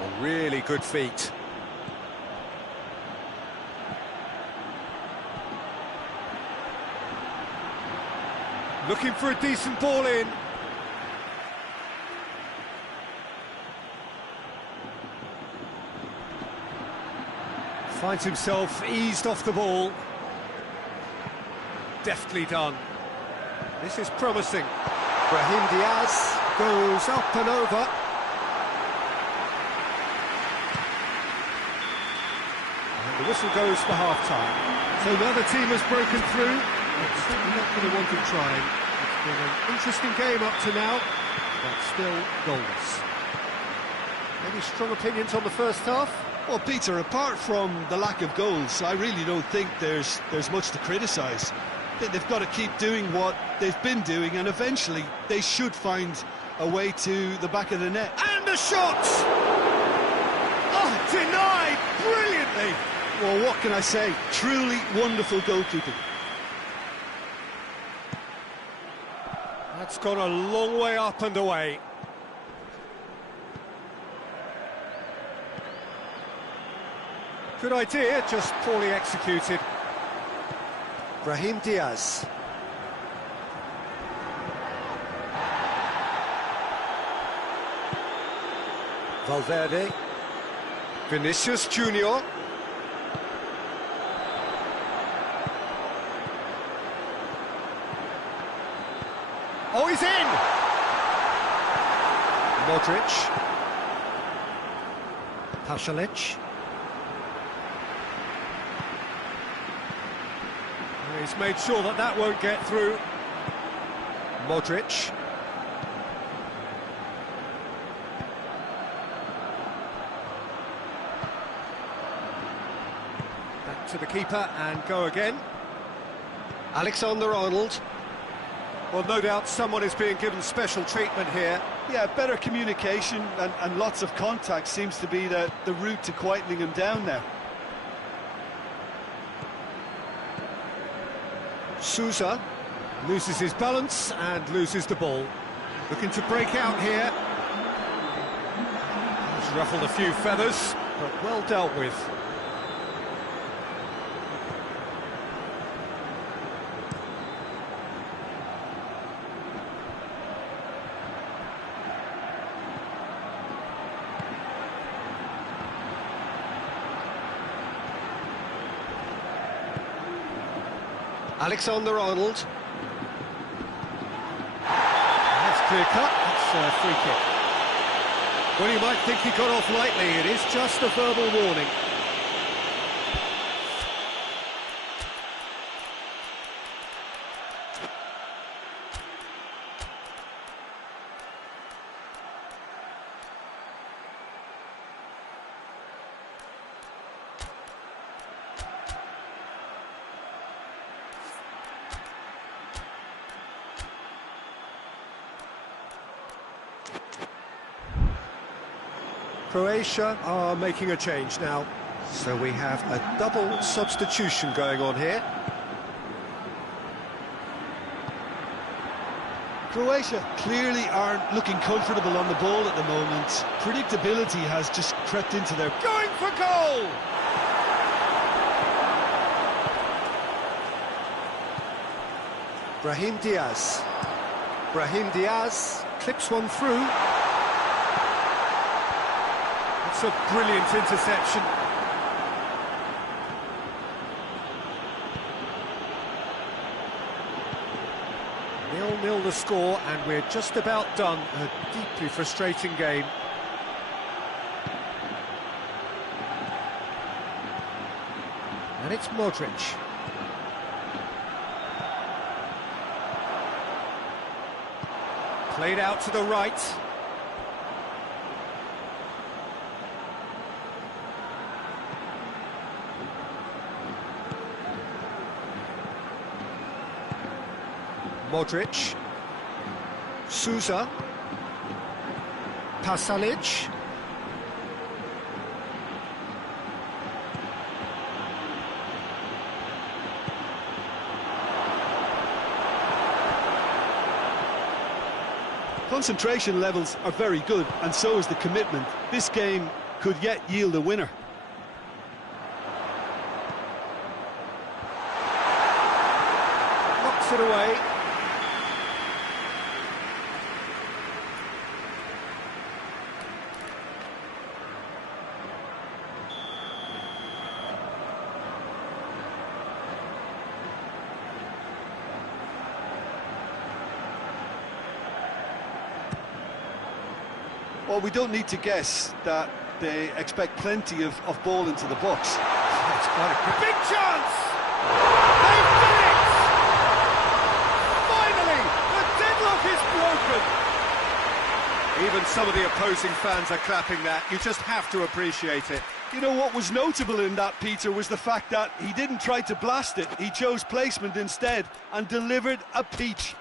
Oh, really good feet. Looking for a decent ball in. Finds himself eased off the ball. Deftly done. This is promising. Brahim Diaz goes up and over. And the whistle goes for half-time. So the other team has broken through. It's certainly not for the want of trying. It's been an interesting game up to now, but still goalless. Any strong opinions on the first half? Well, Peter, apart from the lack of goals, I really don't think there's much to criticise. They've got to keep doing what they've been doing, and eventually they should find a way to the back of the net. And a shot! Oh, denied brilliantly! Well, what can I say? Truly wonderful goalkeeping. That's gone a long way up and away. Good idea, just poorly executed. Brahim Diaz. Valverde. Vinicius Junior. Oh, he's in! Modric. Pasalic. He's made sure that that won't get through. Modric. Back to the keeper and go again. Alexander-Arnold. Well, no doubt someone is being given special treatment here. Yeah, better communication and lots of contact seems to be the route to quietening him down now. Sousa loses his balance and loses the ball. Looking to break out here. He's ruffled a few feathers, but well dealt with. Alexander-Arnold. That's clear cut, that's a free kick. Well, you might think he got off lightly, it is just a verbal warning. Croatia are making a change now, so we have a double substitution going on here. Croatia clearly aren't looking comfortable on the ball at the moment. Predictability has just crept into their... Going for goal! Brahim Diaz. Brahim Diaz clips one through. It's a brilliant interception. Nil-nil the score, and we're just about done. A deeply frustrating game. And it's Modric. Played out to the right. Modric. Sousa. Pasalic. Concentration levels are very good, and so is the commitment. This game could yet yield a winner. Knocks it away. Well, we don't need to guess that they expect plenty of ball into the box. That's quite a big chance! They've done it! Finally, the deadlock is broken! Even some of the opposing fans are clapping that. You just have to appreciate it. You know, what was notable in that, Peter, was the fact that he didn't try to blast it. He chose placement instead and delivered a peach.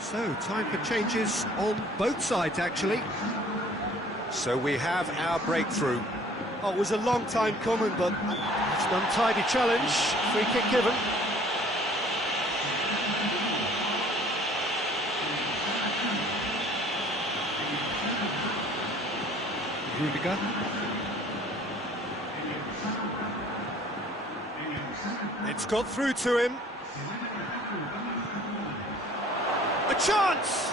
So, time for changes on both sides, actually. So we have our breakthrough. Oh, it was a long time coming, but It's an untidy challenge. Free kick given. Rudiger. It's got through to him. A chance!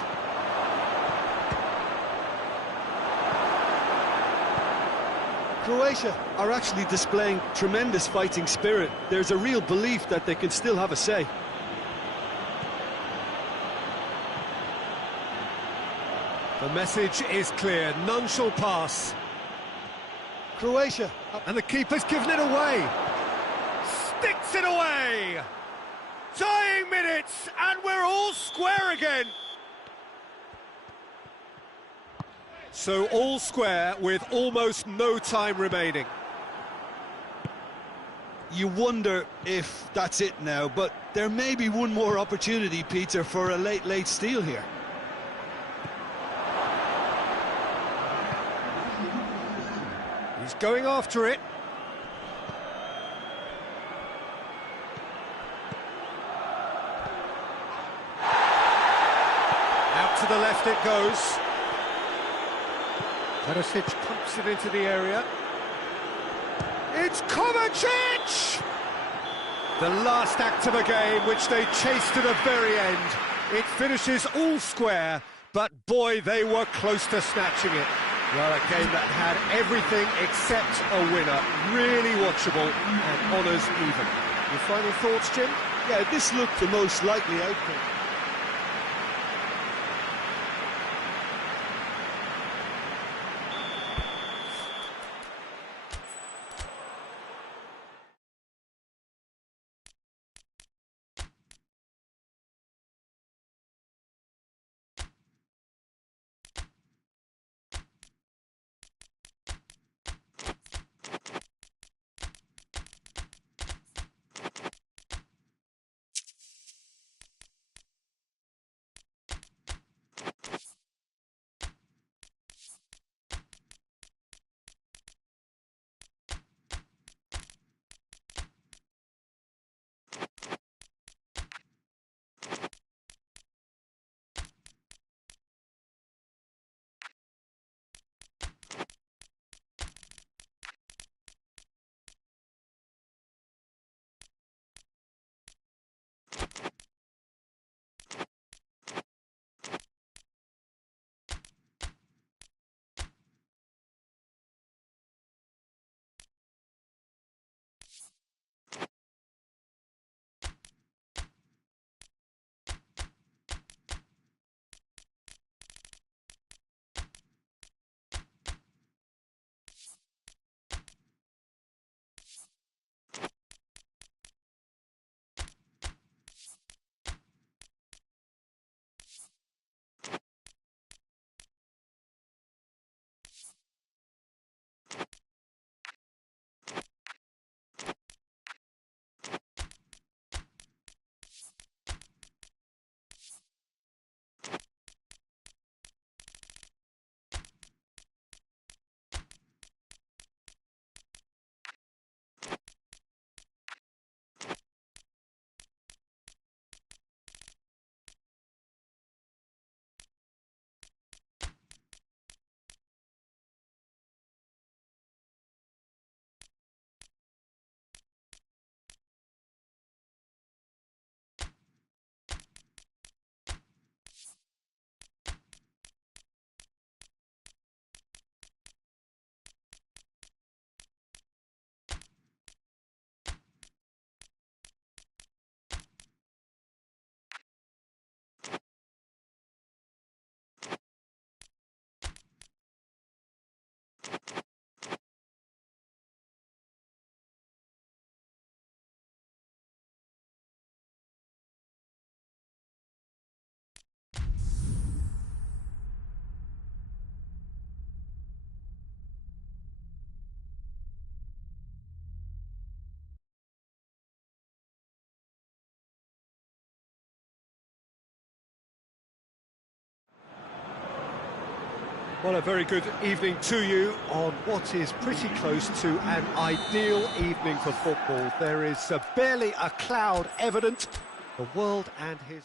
Croatia are actually displaying tremendous fighting spirit. There's a real belief that they can still have a say. The message is clear, none shall pass. Croatia. And the keeper's given it away. Sticks it away! Dying minutes, and we're all square again. So all square with almost no time remaining. You wonder if that's it now, but there may be one more opportunity, Peter, for a late steal here. He's going after it. Out to the left it goes. Perisic pumps it into the area. It's Kovacic! The last act of a game which they chased to the very end. It finishes all square, but boy, they were close to snatching it. Well, a game that had everything except a winner. Really watchable and honours even. Your final thoughts, Jim? Yeah, this looked the most likely outcome. Well, a very good evening to you on what is pretty close to an ideal evening for football. There is barely a cloud evident. The world and his...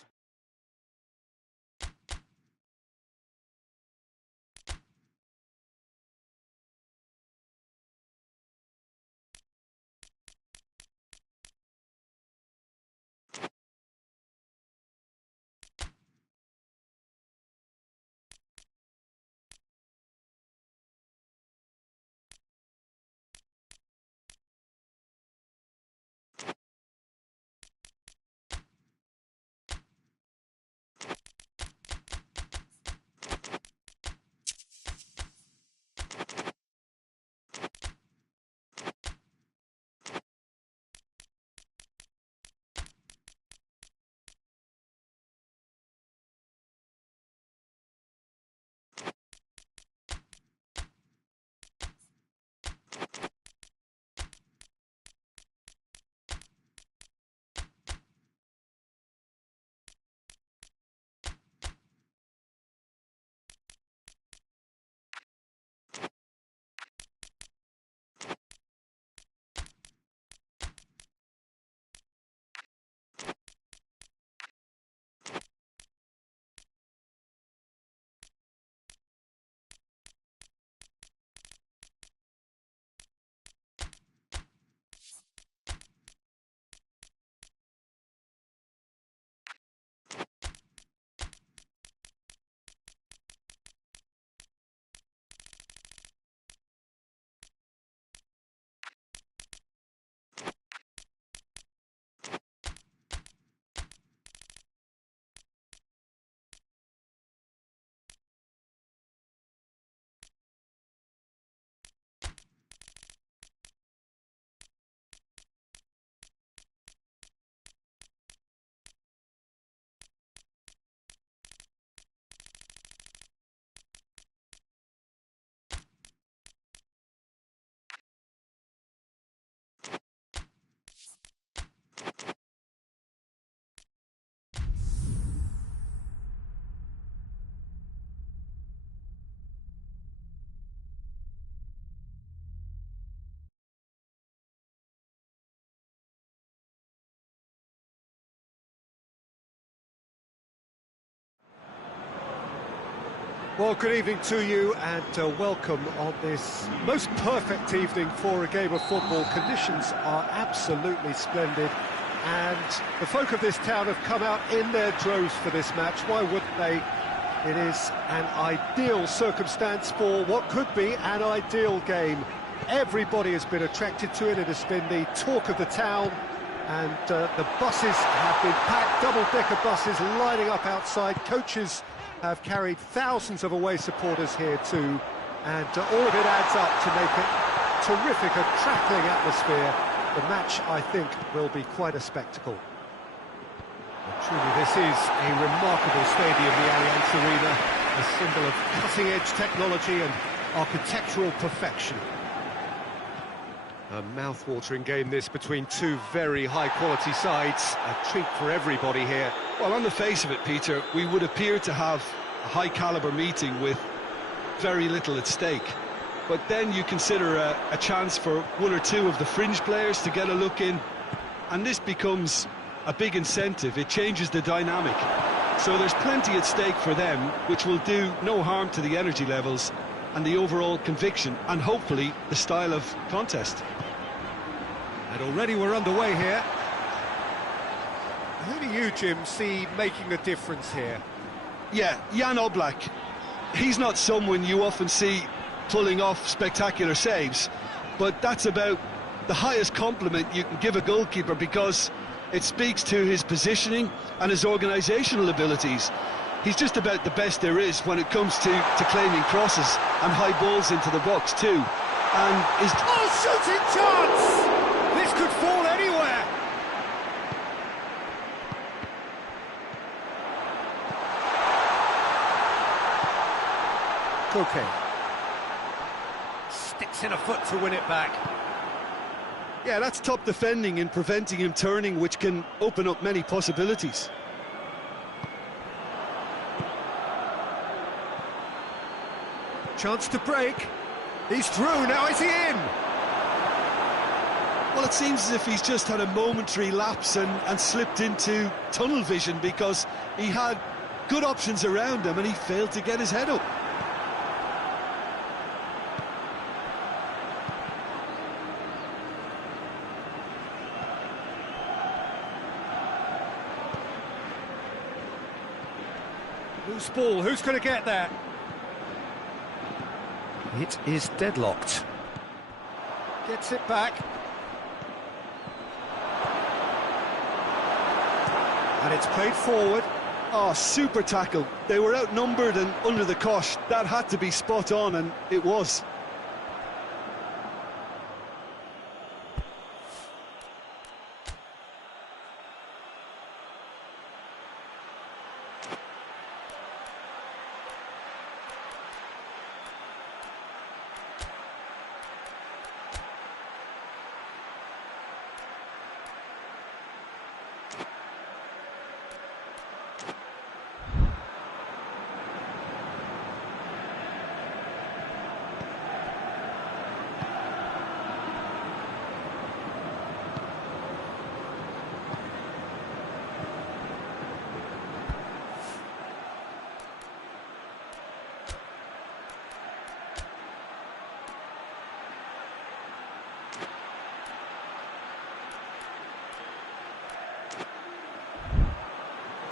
Well, good evening to you and welcome on this most perfect evening for a game of football. Conditions are absolutely splendid and the folk of this town have come out in their droves for this match. Why wouldn't they? It is an ideal circumstance for what could be an ideal game. Everybody has been attracted to it. It has been the talk of the town and the buses have been packed, double-decker buses lining up outside. Coaches have carried thousands of away supporters here too, and all of it adds up to make it terrific, a crackling atmosphere. The match, I think, will be quite a spectacle. But truly, this is a remarkable stadium, the Allianz Arena, a symbol of cutting-edge technology and architectural perfection. A mouth-watering game, this, between two very high-quality sides. A treat for everybody here. Well, on the face of it, Peter, we would appear to have a high-caliber meeting with very little at stake. But then you consider a chance for one or two of the fringe players to get a look in, and this becomes a big incentive. It changes the dynamic. So there's plenty at stake for them, which will do no harm to the energy levels and the overall conviction, and hopefully the style of contest. And already we're underway here. Who do you, Jim, see making a difference here? Yeah, Jan Oblak. He's not someone you often see pulling off spectacular saves, but that's about the highest compliment you can give a goalkeeper, because it speaks to his positioning and his organisational abilities. He's just about the best there is when it comes to claiming crosses and high balls into the box too. And his... Oh, shooting chance! This could fall anywhere! Koke sticks in a foot to win it back. Yeah, that's top defending and preventing him turning, which can open up many possibilities. Chance to break. He's through, now is he in? Well, it seems as if he's just had a momentary lapse and slipped into tunnel vision, because he had good options around him and he failed to get his head up. Loose ball, who's going to get that? It is deadlocked. Gets it back. And it's played forward. Oh, super tackle. They were outnumbered and under the cosh. That had to be spot on, and it was.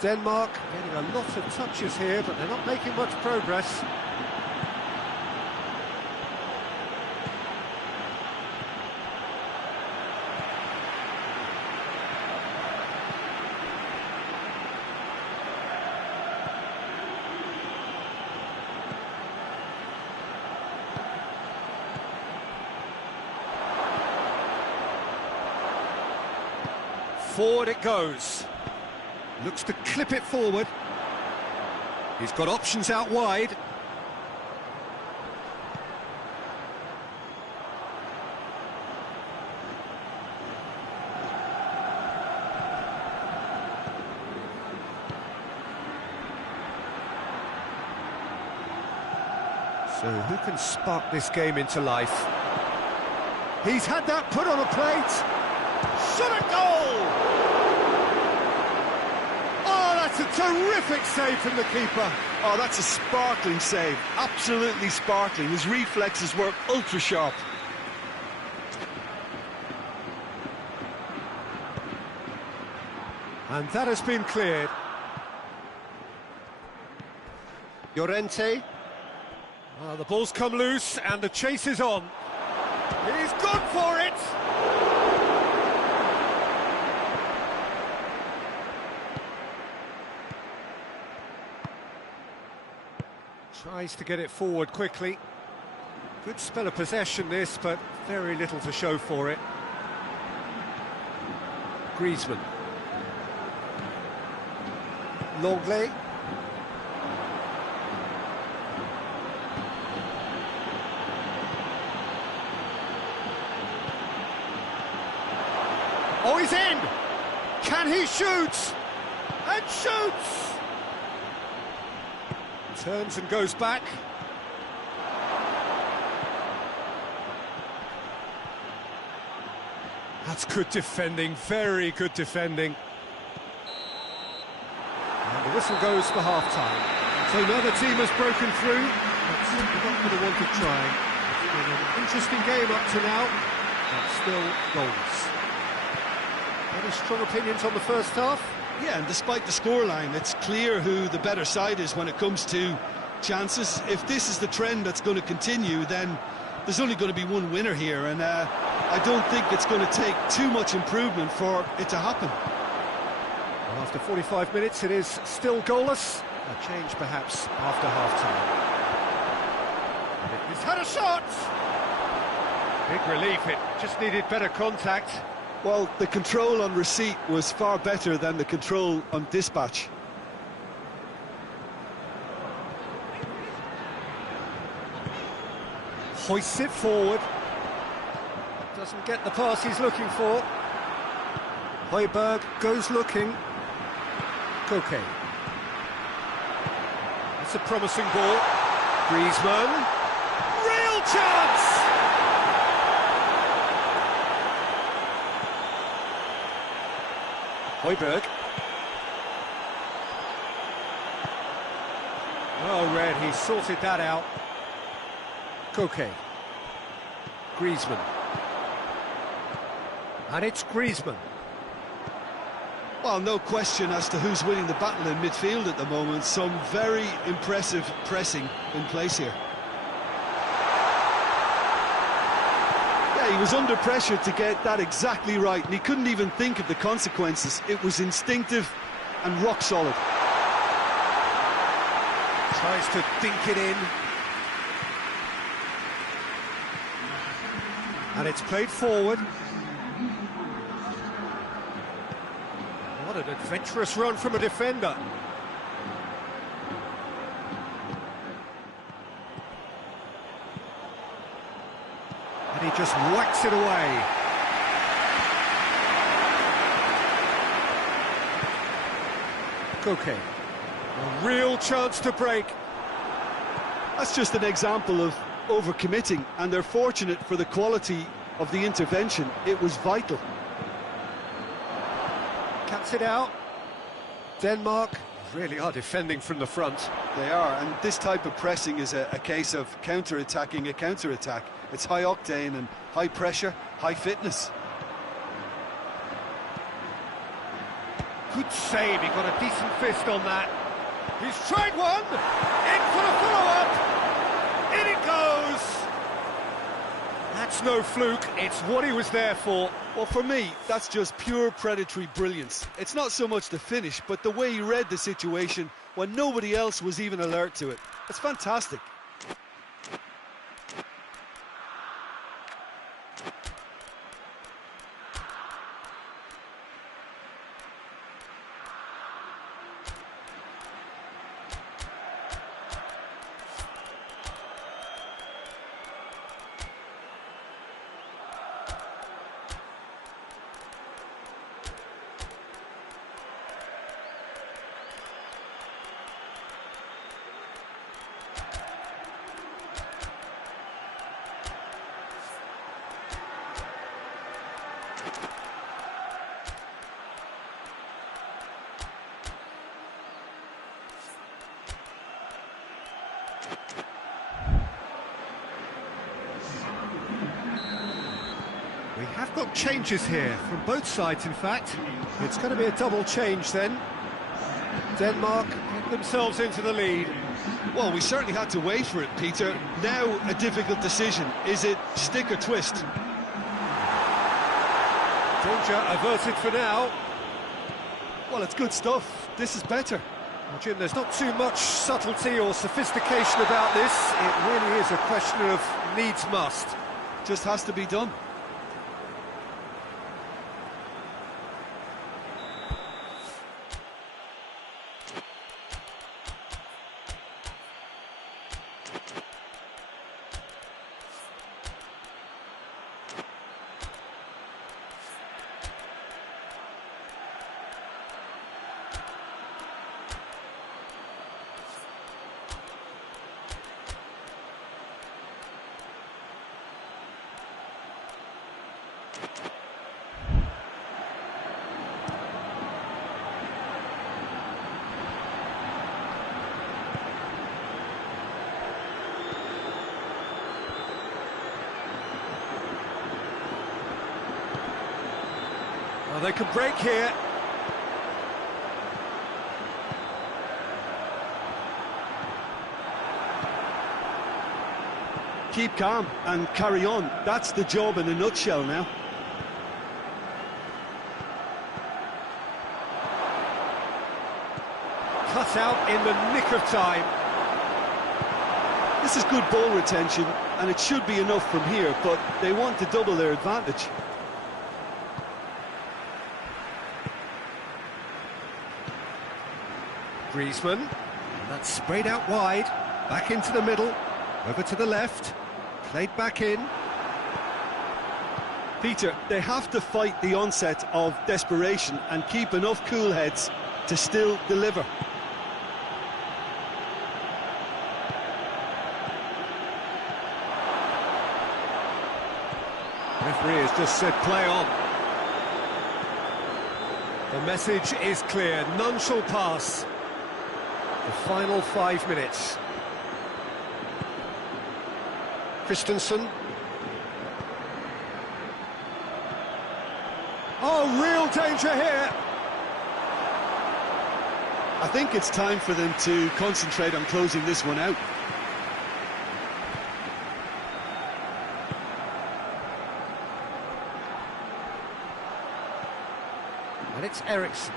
Denmark getting a lot of touches here, but they're not making much progress. Forward it goes. Looks to clip it forward. He's got options out wide. So who can spark this game into life? He's had that put on a plate. Shot a goal! That's a terrific save from the keeper. Oh, that's a sparkling save. Absolutely sparkling. His reflexes were ultra sharp. And that has been cleared. Llorente. The ball's come loose and the chase is on. He's gone for it! Tries to get it forward quickly. Good spell of possession this, but very little to show for it. Griezmann. Longley. Oh, he's in! Can he shoot? And shoots! Turns and goes back. That's good defending, very good defending. And the whistle goes for half-time. So neither team has broken through, but not for the want of trying. It's been an interesting game up to now, but still goals. Any strong opinions on the first half? Yeah, and despite the scoreline, it's clear who the better side is when it comes to chances. If this is the trend that's going to continue, then there's only going to be one winner here, and I don't think it's going to take too much improvement for it to happen. Well, after 45 minutes, it is still goalless. A change, perhaps, after half-time. He's had a shot! Big relief, it just needed better contact. Well, the control on receipt was far better than the control on dispatch. Hoists it forward. Doesn't get the pass he's looking for. Højbjerg goes looking. Koke. It's a promising ball. Griezmann. chance! Højbjerg. Oh, Red, he sorted that out. Koke. Griezmann. And it's Griezmann. Well, no question as to who's winning the battle in midfield at the moment. Some very impressive pressing in place here. Yeah, he was under pressure to get that exactly right, and he couldn't even think of the consequences. It was instinctive and rock solid. Tries to dink it in. And it's played forward. What an adventurous run from a defender. And he just whacks it away. Koke. A real chance to break. That's just an example of overcommitting, and they're fortunate for the quality of the intervention. It was vital. Cuts it out. Denmark really are defending from the front. They are, and this type of pressing is a case of counter-attacking a counter-attack. It's high octane and high pressure, high fitness. Good save, he got a decent fist on that. He's tried one! In for the follow-up! In it goes! That's no fluke, it's what he was there for. Well, for me, that's just pure predatory brilliance. It's not so much the finish, but the way he read the situation when nobody else was even alert to it. It's fantastic. We have got changes here, from both sides in fact. It's going to be a double change then. Denmark get themselves into the lead. Well, we certainly had to wait for it, Peter. Now a difficult decision. Is it stick or twist? Danger averted for now. Well, it's good stuff. This is better. Well, Jim, there's not too much subtlety or sophistication about this. It really is a question of needs must. Just has to be done. Well, they could break here. Keep calm and carry on. That's the job in a nutshell now. Cut out in the nick of time. This is good ball retention, and it should be enough from here, but they want to double their advantage. Griezmann, that's sprayed out wide, back into the middle, over to the left, played back in. Peter, they have to fight the onset of desperation and keep enough cool heads to still deliver. Referee has just said play on. The message is clear, none shall pass. The final 5 minutes. Christensen. Oh, real danger here. I think it's time for them to concentrate on closing this one out. And it's Eriksson.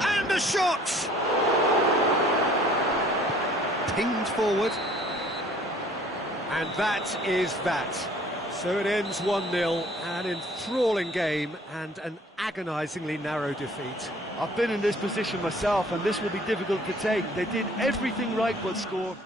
And a shot! Pinged forward. And that is that. So it ends 1-0, an enthralling game and an agonisingly narrow defeat. I've been in this position myself, and this will be difficult to take. They did everything right but score.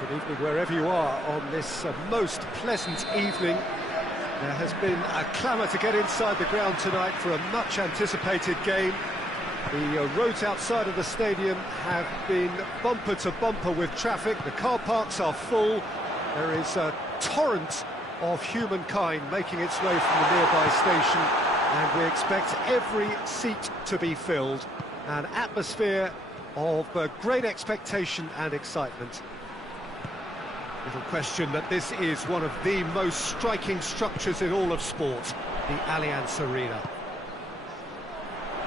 Good evening wherever you are on this most pleasant evening. There has been a clamour to get inside the ground tonight for a much anticipated game. The roads outside of the stadium have been bumper to bumper with traffic. The car parks are full. There is a torrent of humankind making its way from the nearby station, and we expect every seat to be filled. An atmosphere of great expectation and excitement. Little question that this is one of the most striking structures in all of sport, the Allianz Arena.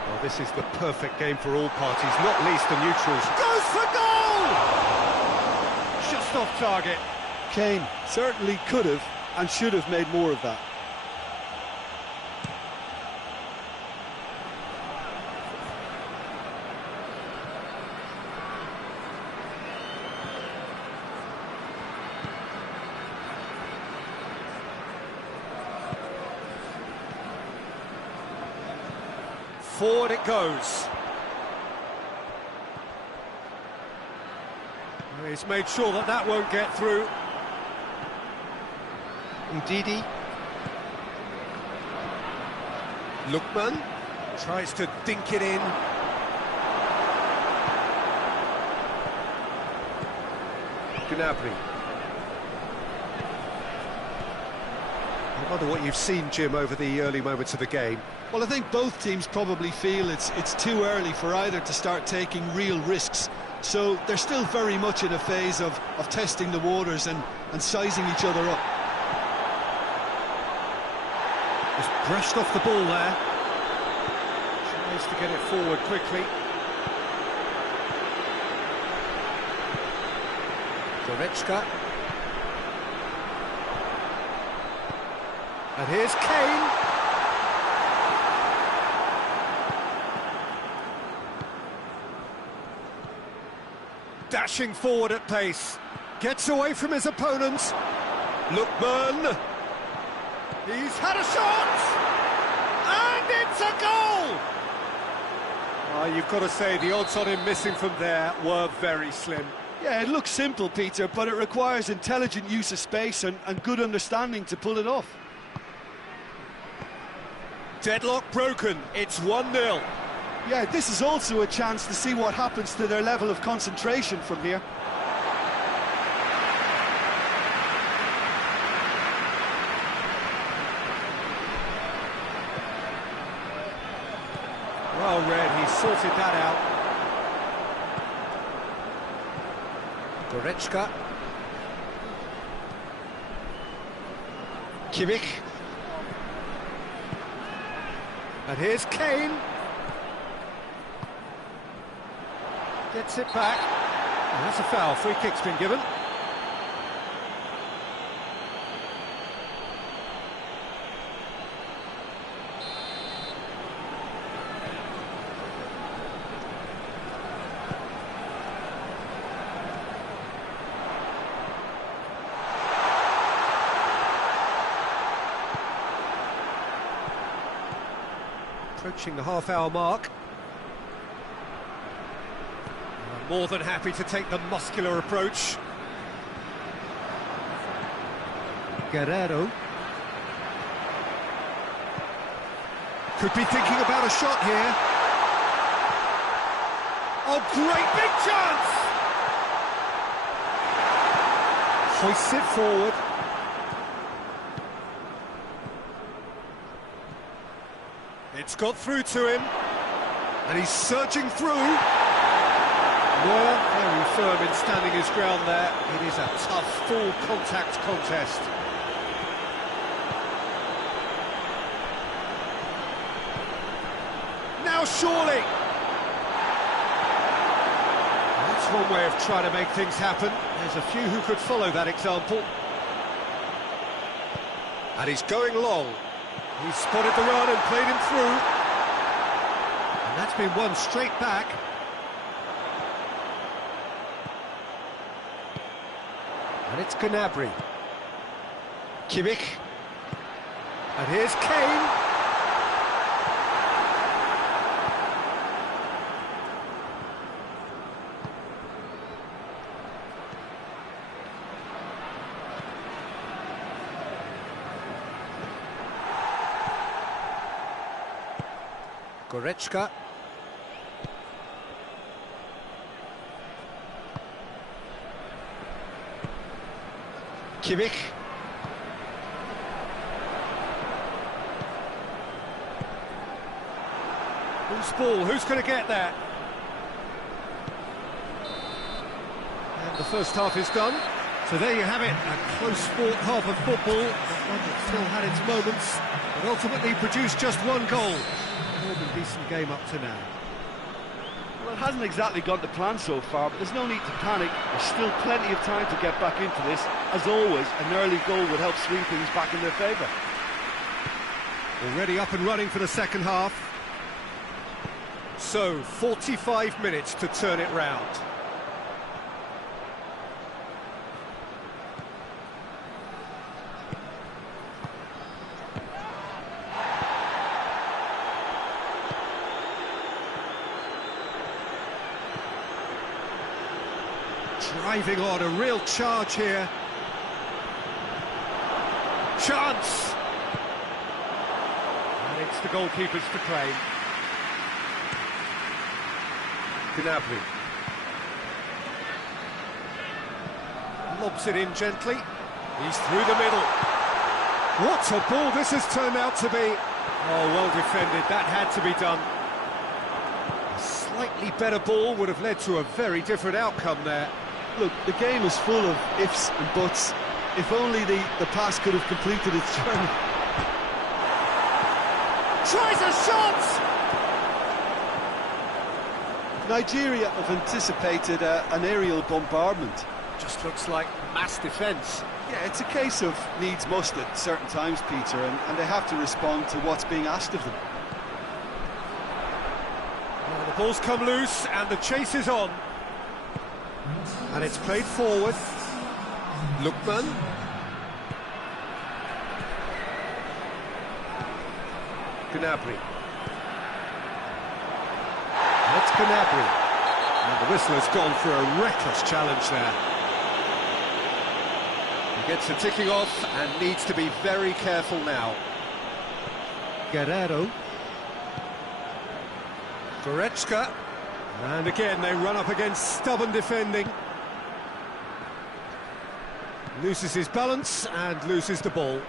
Well, this is the perfect game for all parties, not least the neutrals. Goes for goal! Just off target. Kane certainly could have and should have made more of that. Forward it goes. He's made sure that that won't get through. Ndidi. Lookman tries to dink it in. Gnabry. I wonder what you've seen, Jim, over the early moments of the game. Well, I think both teams probably feel it's too early for either to start taking real risks. So they're still very much in a phase of testing the waters and sizing each other up. Just brushed off the ball there. Tries to get it forward quickly. Goretzka. And here's Kane. Dashing forward at pace. Gets away from his opponent. Lookman. He's had a shot! And it's a goal! You've got to say, the odds on him missing from there were very slim. Yeah, it looks simple, Peter, but it requires intelligent use of space and good understanding to pull it off. Deadlock broken, it's 1-0. Yeah, this is also a chance to see what happens to their level of concentration from here. Well read, he sorted that out. Goretzka. Kimmich. And here's Kane. Gets it back. And that's a foul. Free kick's been given. Approaching the half-hour mark. More than happy to take the muscular approach. Guerrero. Could be thinking about a shot here. Oh, great big chance! Hoists it forward. It's got through to him, and he's surging through. Well, very firm in standing his ground there. It is a tough, full-contact contest. Now surely! That's one way of trying to make things happen. There's a few who could follow that example. And he's going long. He's spotted the run and played him through. And that's been won straight back. And it's Gnabry. Kimmich. And here's Kane. Goretzka. Kimmich. Who's ball? Who's going to get that? And the first half is done. So there you have it, a close-fought half of football, one that still had its moments, but ultimately produced just one goal. More than decent game up to now. Well, it hasn't exactly gone to plan so far, but there's no need to panic. There's still plenty of time to get back into this. As always, an early goal would help swing things back in their favour. Already up and running for the second half. So, 45 minutes to turn it round. Driving on, a real charge here. Chance! And it's the goalkeepers to claim. Gnabry. Lobs it in gently. He's through the middle. What a ball this has turned out to be. Oh, well defended. That had to be done. A slightly better ball would have led to a very different outcome there. Look, the game is full of ifs and buts. If only the pass could have completed its journey. Tries a shot! Nigeria have anticipated an aerial bombardment. Just looks like mass defence. Yeah, it's a case of needs must at certain times, Peter, and they have to respond to what's being asked of them. Well, the ball's come loose and the chase is on. And it's played forward. Lookman. Gnabry. That's Gnabry. And the whistler's gone for a reckless challenge there. He gets the ticking off and needs to be very careful now. Guerrero. Goretzka. And again, they run up against stubborn defending. Loses his balance and loses the ball.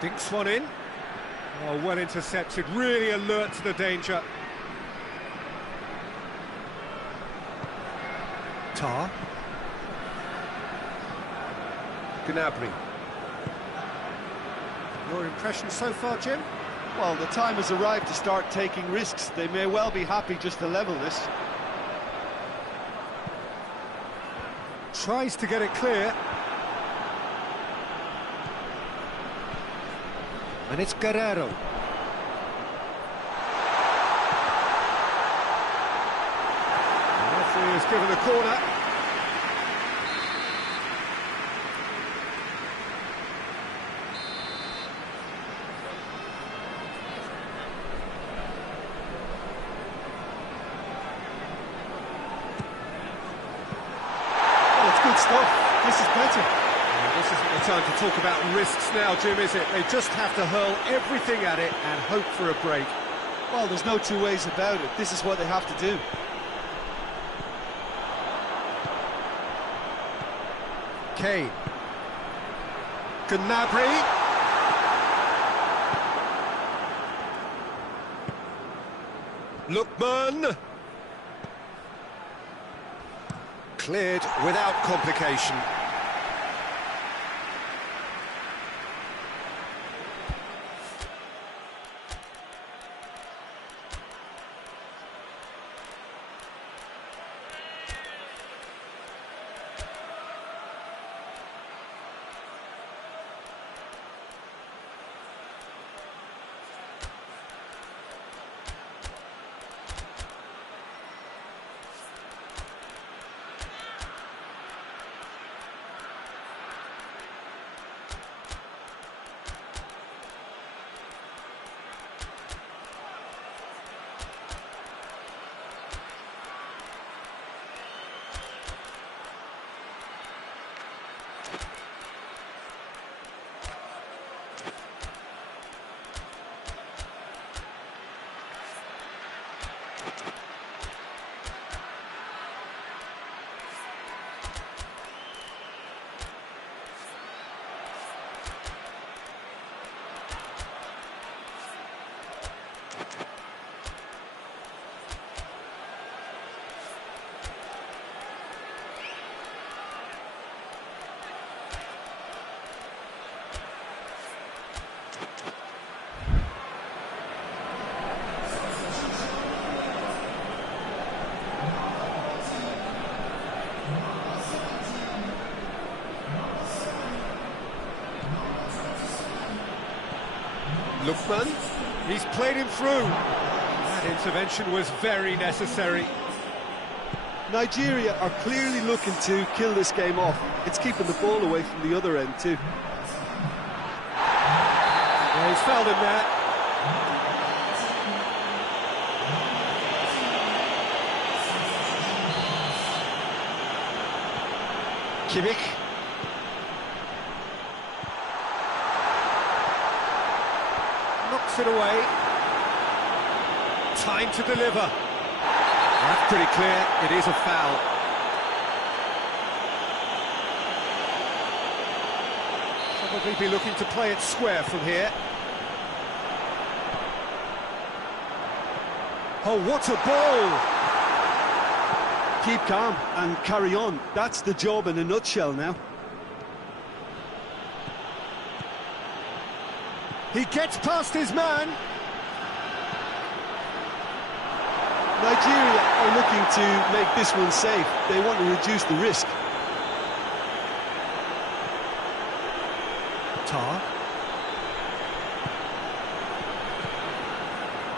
Dinks one in. Oh, well intercepted, really alert to the danger. Tar. Gnabry. Your impression so far, Jim? Well, the time has arrived to start taking risks. They may well be happy just to level this. Tries to get it clear. And it's Guerrero. The referee has given the corner. Stuff. This is better. This isn't the time to talk about risks now, Jim, is it? They just have to hurl everything at it and hope for a break. Well, there's no two ways about it. This is what they have to do. Kane. Gnabry. Lookman. Cleared without complication. Lookman, he's played him through. That intervention was very necessary. Nigeria are clearly looking to kill this game off. It's keeping the ball away from the other end too. Yeah, he's fouled him there. Kimmich. Knocks it away. Time to deliver. That's pretty clear, it is a foul. Probably be looking to play it square from here. Oh, what a ball! Keep calm and carry on. That's the job in a nutshell now. He gets past his man. Nigeria are looking to make this one safe. They want to reduce the risk. Tar.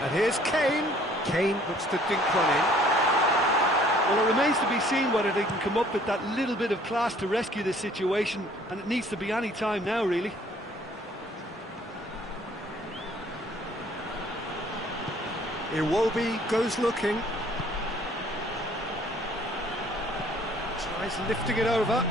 And here's Kane. Kane looks to dink one in. Well, it remains to be seen whether they can come up with that little bit of class to rescue this situation, and it needs to be any time now, really. Iwobi goes looking. Tries lifting it over.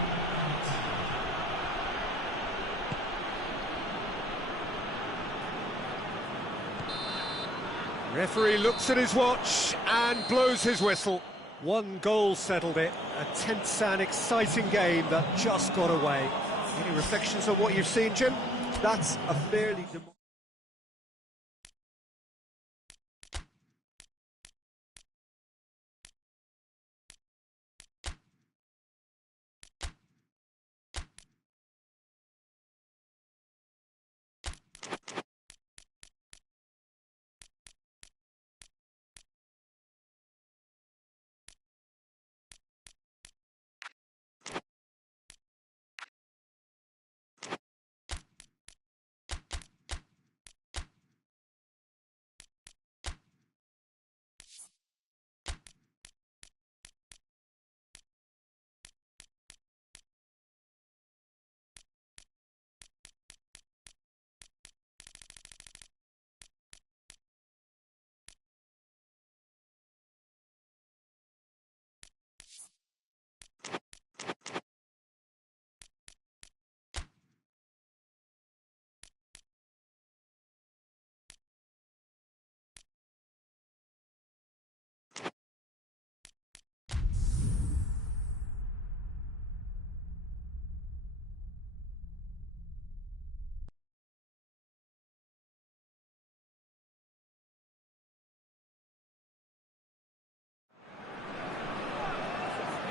Referee looks at his watch and blows his whistle. One goal settled it. A tense and exciting game that just got away. Any reflections on what you've seen, Jim? That's a fairly...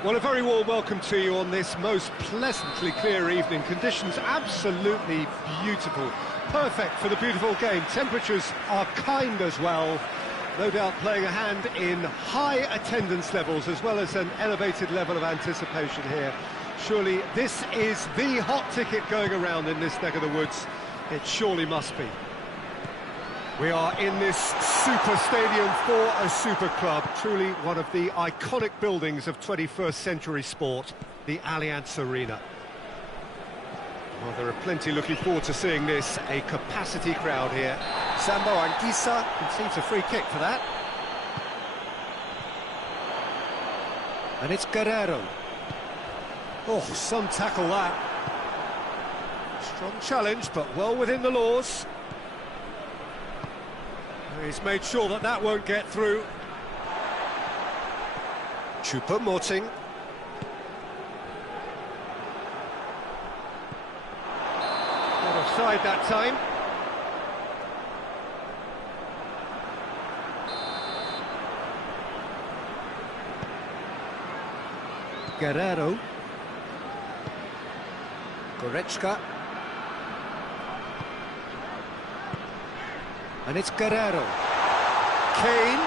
Well, a very warm welcome to you on this most pleasantly clear evening. Conditions absolutely beautiful. Perfect for the beautiful game. Temperatures are kind as well. No doubt playing a hand in high attendance levels as well as an elevated level of anticipation here. Surely this is the hot ticket going around in this neck of the woods. It surely must be. We are in this super stadium for a super club, truly one of the iconic buildings of 21st century sport, the Allianz Arena. Well, there are plenty looking forward to seeing this, a capacity crowd here. Sambo Anguissa conceives a free kick for that. And it's Guerrero. Oh, some tackle that. Strong challenge, but well within the laws. He's made sure that that won't get through. Choupo-Moting. Not offside that time. Guerrero. Goretzka. And it's Guerrero. Kane.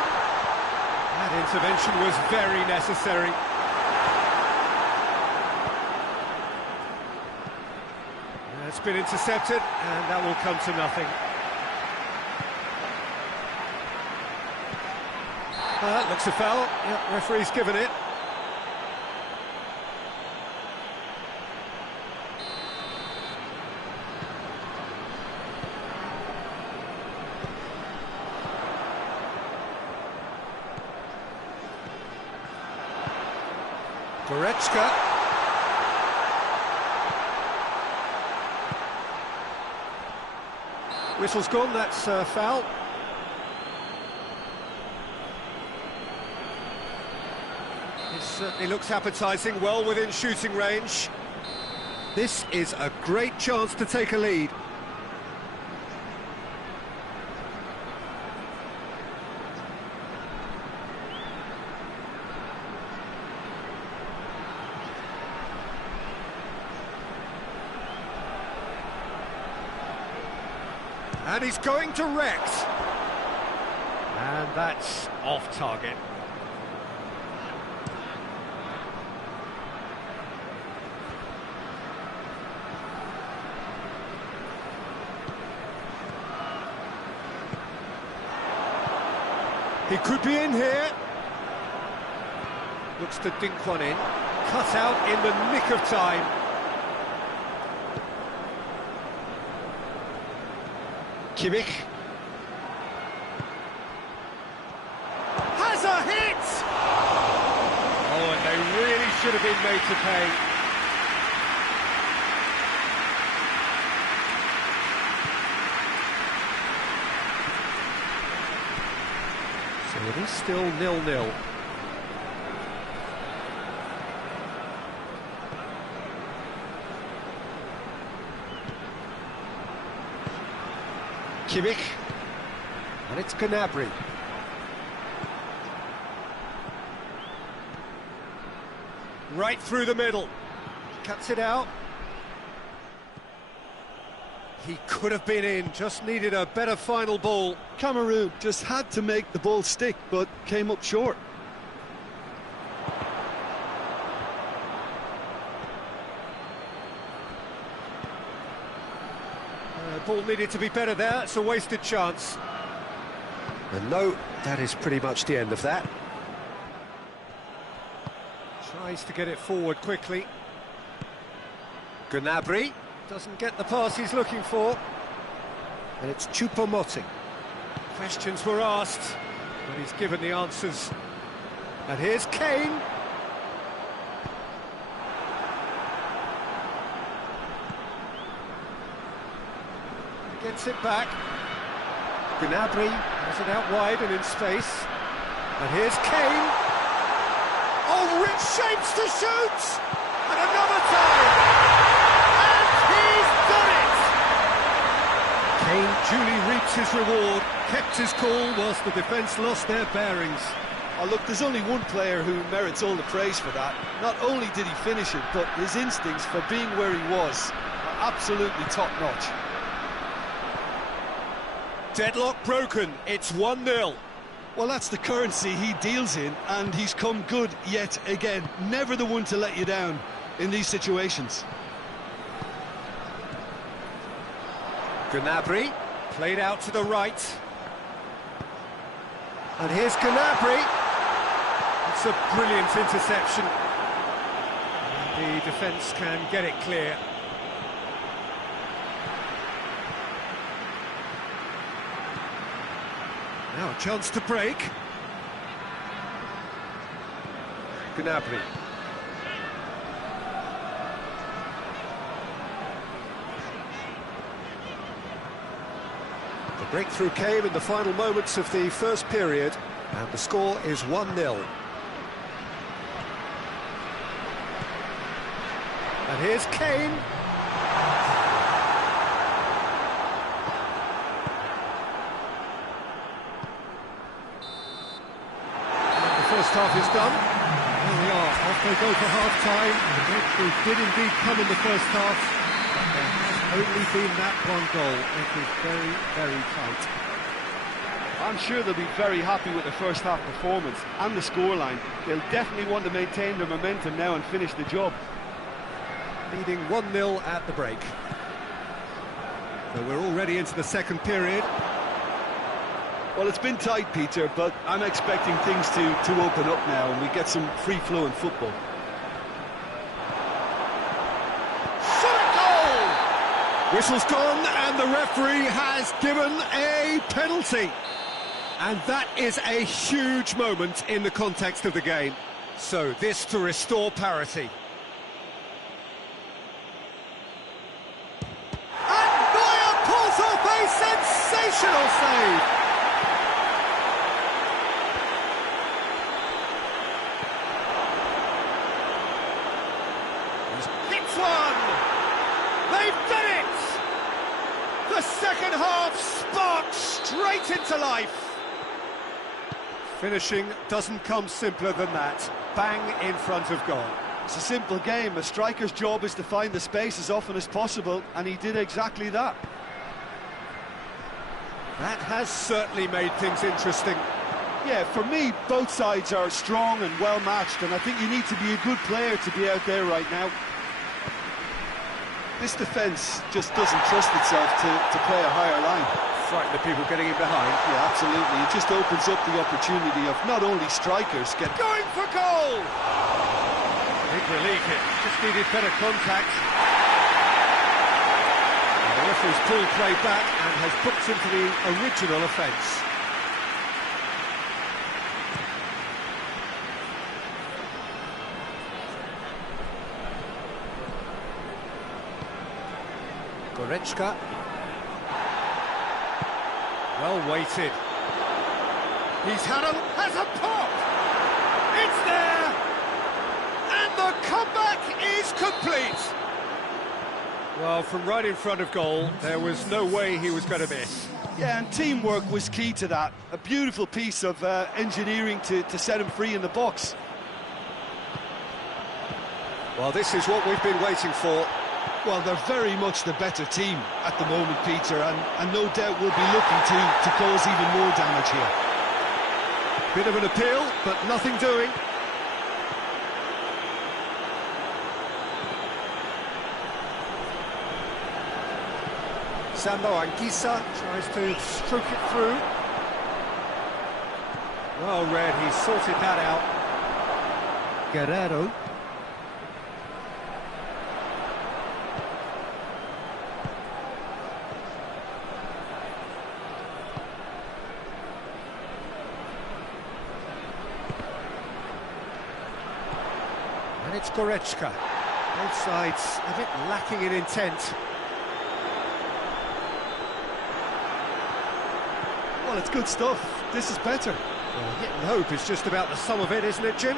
That intervention was very necessary. It's been intercepted, and that will come to nothing. That looks a foul. Yeah, referee's given it. Goretzka. Whistle's gone, that's foul. It certainly looks appetising, well within shooting range. This is a great chance to take a lead. And he's going direct. And that's off target. He could be in here. Looks to dink one in. Cut out in the nick of time. Kimmich. Has a hit! Oh, and they really should have been made to pay. So it is still 0-0. Kimmich, and it's Gnabry. Right through the middle, cuts it out. He could have been in, just needed a better final ball. Cameroon just had to make the ball stick, but came up short. Ball needed to be better there, it's a wasted chance. And no, that is pretty much the end of that. Tries to get it forward quickly. Gnabry doesn't get the pass he's looking for. And it's Choupo-Moting. Questions were asked, but he's given the answers. And here's Kane. Gets it back. Gnabry has it out wide and in space. And here's Kane. Oh, rich shapes to shoot! And another time! And he's done it! Kane duly reaps his reward, kept his cool whilst the defence lost their bearings. Oh, look, there's only one player who merits all the praise for that. Not only did he finish it, but his instincts for being where he was are absolutely top-notch. Deadlock broken, it's 1-0. Well, that's the currency he deals in, and he's come good yet again. Never the one to let you down in these situations. Gnabry, played out to the right. And here's Gnabry. It's a brilliant interception. And the defence can get it clear. Now a chance to break. Gnabry. The breakthrough came in the final moments of the first period, and the score is 1-0. And here's Kane. First half is done. Here we are, off they go for half-time. The breakthrough did indeed come in the first half. There has only been that one goal. It was very, very tight. I'm sure they'll be very happy with the first half performance and the scoreline. They'll definitely want to maintain their momentum now and finish the job. Leading 1-0 at the break. So we're already into the second period. Well, it's been tight, Peter, but I'm expecting things to open up now and we get some free-flowing football. Shot goal! Whistle's gone and the referee has given a penalty. And that is a huge moment in the context of the game. So this to restore parity. And Neuer pulls off a straight into life. Finishing doesn't come simpler than that. Bang in front of goal. It's a simple game. A striker's job is to find the space as often as possible, and he did exactly that. That has certainly made things interesting. Yeah, for me, both sides are strong and well matched, and I think you need to be a good player to be out there right now. This defence just doesn't trust itself to play a higher line. Frighten the people getting in behind. Yeah, absolutely. It just opens up the opportunity of not only strikers get... Going for goal! Big relief here. Just needed better contact. And the referee's pulled play back and has booked him for the original offence. Goretzka. Well weighted. Has a pop! It's there! And the comeback is complete! Well, from right in front of goal, there was no way he was going to miss. Yeah, and teamwork was key to that. A beautiful piece of engineering to set him free in the box. Well, this is what we've been waiting for. Well, they're very much the better team at the moment, Peter, and no doubt will be looking to cause even more damage here. Bit of an appeal, but nothing doing. Sando Anguissa tries to stroke it through. Well read, he sorted that out. Guerrero. And it's Goretzka. Both sides a bit lacking in intent. Well, it's good stuff. This is better. Well, hit and hope is just about the sum of it, isn't it, Jim?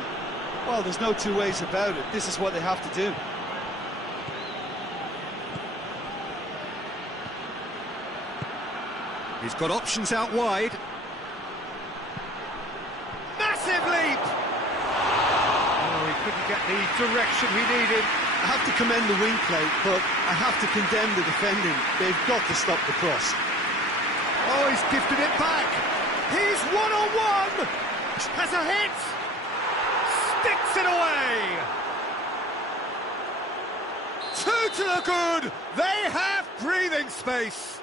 Well, there's no two ways about it. This is what they have to do. He's got options out wide. Massive leap! Oh, he couldn't get the direction he needed. I have to commend the wing play, but I have to condemn the defending. They've got to stop the cross. Oh, he's gifted it back. He's one-on-one. Has a hit. Sticks it away. Two to the good. They have breathing space.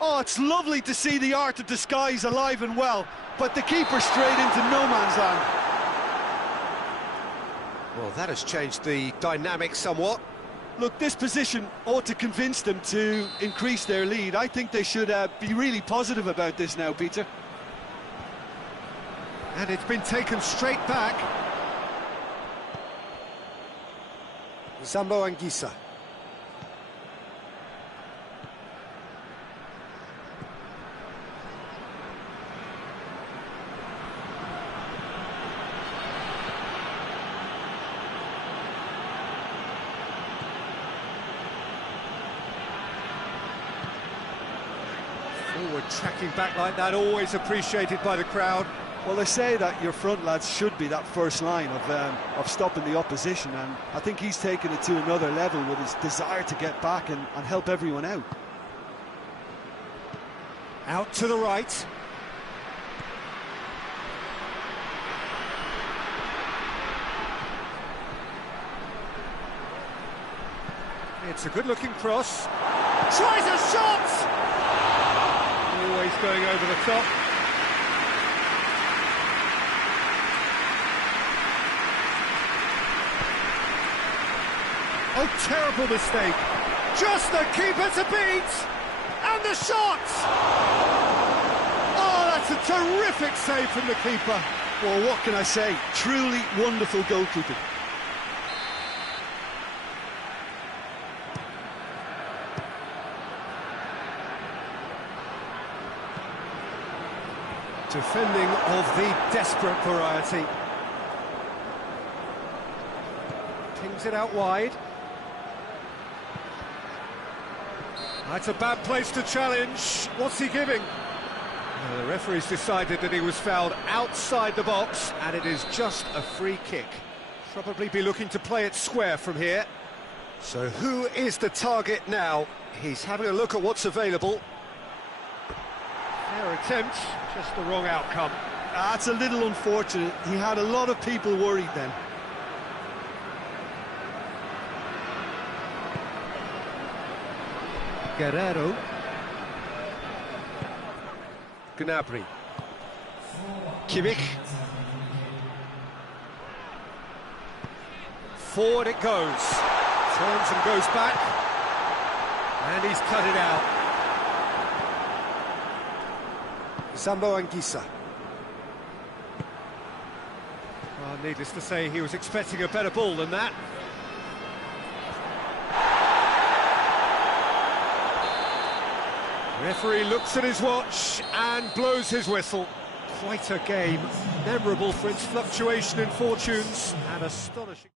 Oh, it's lovely to see the art of disguise alive and well, but the keeper straight into no man's land. Well, that has changed the dynamic somewhat. Look, this position ought to convince them to increase their lead. I think they should be really positive about this now, Peter. And it's been taken straight back. Zambo Anguissa. Forward tracking back like that, always appreciated by the crowd. Well, they say that your front lads should be that first line of stopping the opposition, and I think he's taken it to another level with his desire to get back and help everyone out. Out to the right. It's a good-looking cross. Tries a shot! Always going over the top. Oh, terrible mistake. Just the keeper to beat. And the shot! Oh, that's a terrific save from the keeper. Well, what can I say? Truly wonderful goalkeeping. Defending of the desperate variety. Pings it out wide. That's a bad place to challenge. What's he giving? The referee's decided that he was fouled outside the box, and it is just a free kick. Probably be looking to play it square from here. So who is the target now? He's having a look at what's available. Fair attempt, just the wrong outcome. That's a little unfortunate. He had a lot of people worried then. Guerrero. Gnabry. Kimmich. Forward it goes. Turns and goes back. And he's cut it out. Sambo Anguissa. Well, needless to say, he was expecting a better ball than that. Referee looks at his watch and blows his whistle. Quite a game, memorable for its fluctuation in fortunes and astonishing.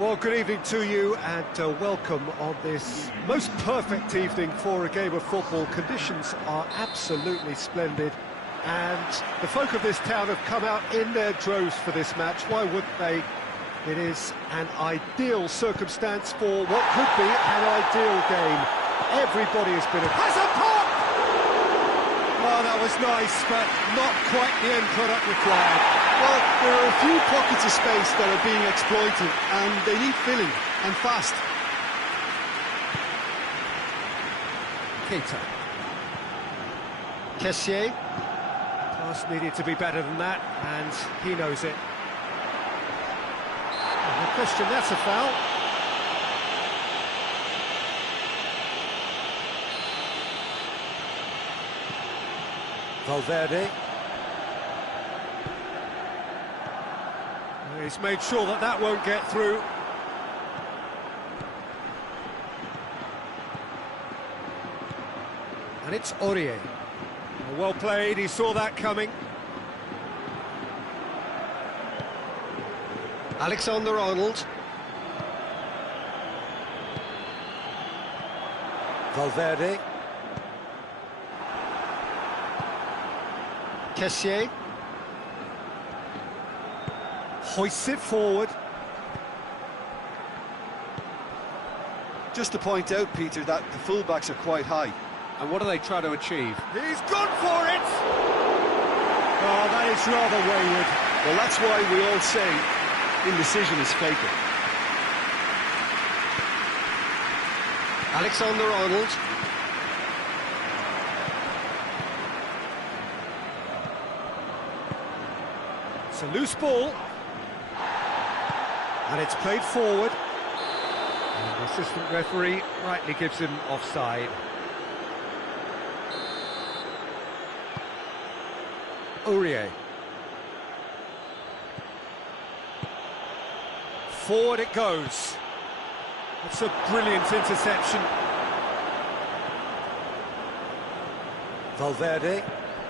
Well, good evening to you and welcome on this most perfect evening for a game of football. Conditions are absolutely splendid and the folk of this town have come out in their droves for this match. Why wouldn't they? It is an ideal circumstance for what could be an ideal game. Everybody has been... Has a pop! Oh, that was nice, but not quite the end product required. Well, there are a few pockets of space that are being exploited, and they need filling, and fast. P.Tan. Kessié. Pass needed to be better than that, and he knows it. No question, that's a foul. Valverde. He's made sure that that won't get through. And it's Aurier. Well played, he saw that coming. Alexander-Arnold. Valverde. Kessié. Hoists it forward. Just to point out, Peter, that the fullbacks are quite high. And what do they try to achieve? He's gone for it! Oh, that is rather wayward. Well, that's why we all say indecision is fatal. Alexander-Arnold. It's a loose ball. And it's played forward. And the assistant referee rightly gives him offside. Aurier. Forward it goes. That's a brilliant interception. Valverde.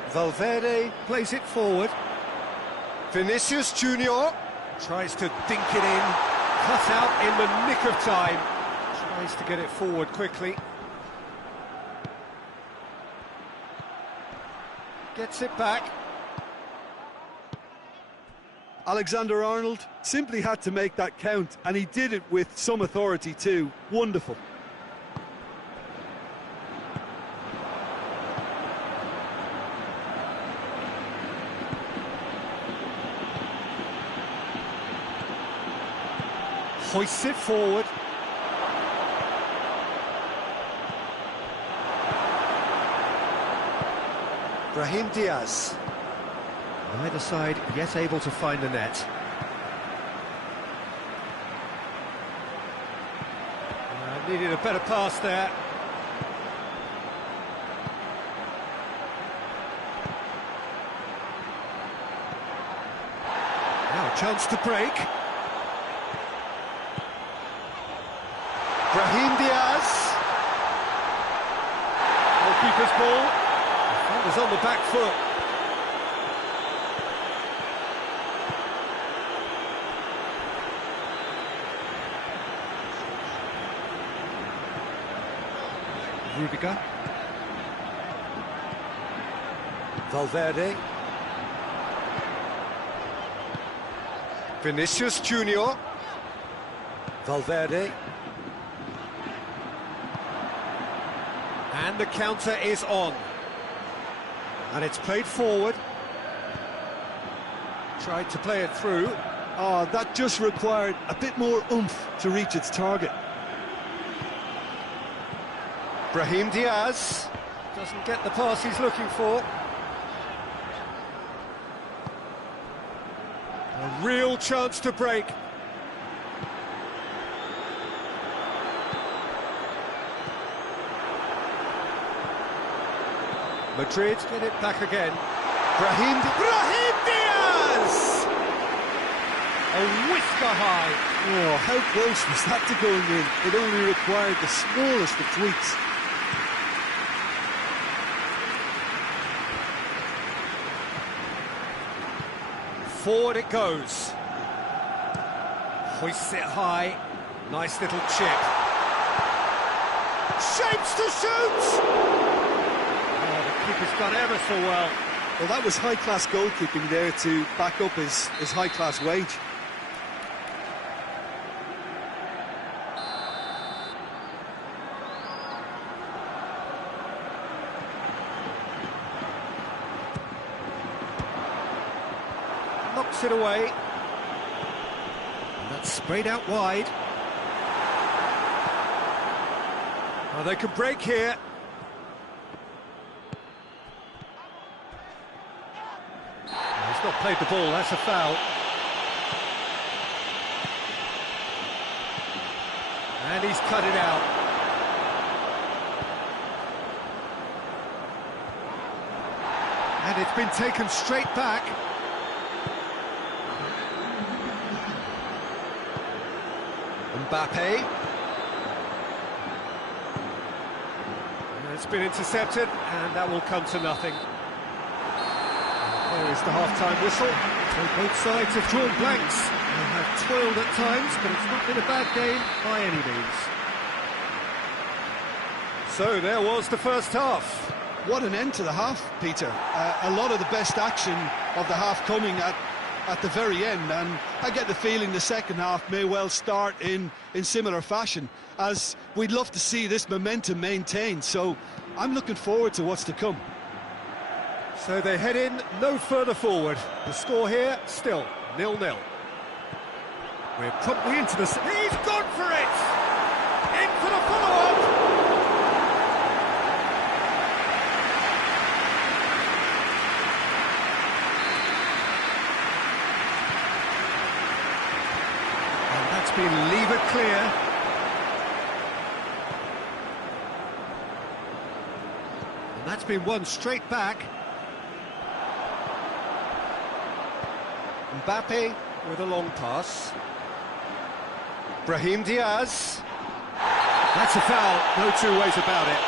Valverde plays it forward. Vinicius Junior. Tries to dink it in, cut out in the nick of time. Tries to get it forward quickly. Gets it back. Alexander-Arnold simply had to make that count, and he did it with some authority too. Wonderful. Hoists it forward. Brahim Diaz. Neither side yet able to find the net. Needed a better pass there. Now a chance to break. Brahim Diaz. Goalkeeper's ball. Defender's on the back foot. Rudiger. Valverde. Vinicius Junior. Valverde. And the counter is on. And it's played forward. Tried to play it through. Oh, that just required a bit more oomph to reach its target. Brahim Diaz doesn't get the pass he's looking for. A real chance to break. Madrid get it back again. Brahim Diaz! A whisker high. Oh, how close was that to going in? It only required the smallest of tweaks. Forward it goes. Hoists it high. Nice little chip. Shapes to shoot! Oh, the keeper's done ever so well. Well, that was high-class goalkeeping there to back up his high-class wage. Knocks it away. And that's sprayed out wide. Oh, they can break here. Oh, he's not played the ball, that's a foul. And he's cut it out. And it's been taken straight back. Mbappe. And it's been intercepted, and that will come to nothing. There is the half-time whistle. So both sides have drawn blanks and have toiled at times, but it's not been a bad game by any means. So there was the first half. What an end to the half, Peter. A lot of the best action of the half coming at the very end, and I get the feeling the second half may well start in similar fashion, as we'd love to see this momentum maintained, so I'm looking forward to what's to come. So they head in no further forward. The score here, still 0-0. We're promptly into the... He's gone for it! In for the follow-up! Been levered clear. And that's been won straight back. Mbappe with a long pass. Brahim Diaz. That's a foul, no two ways about it.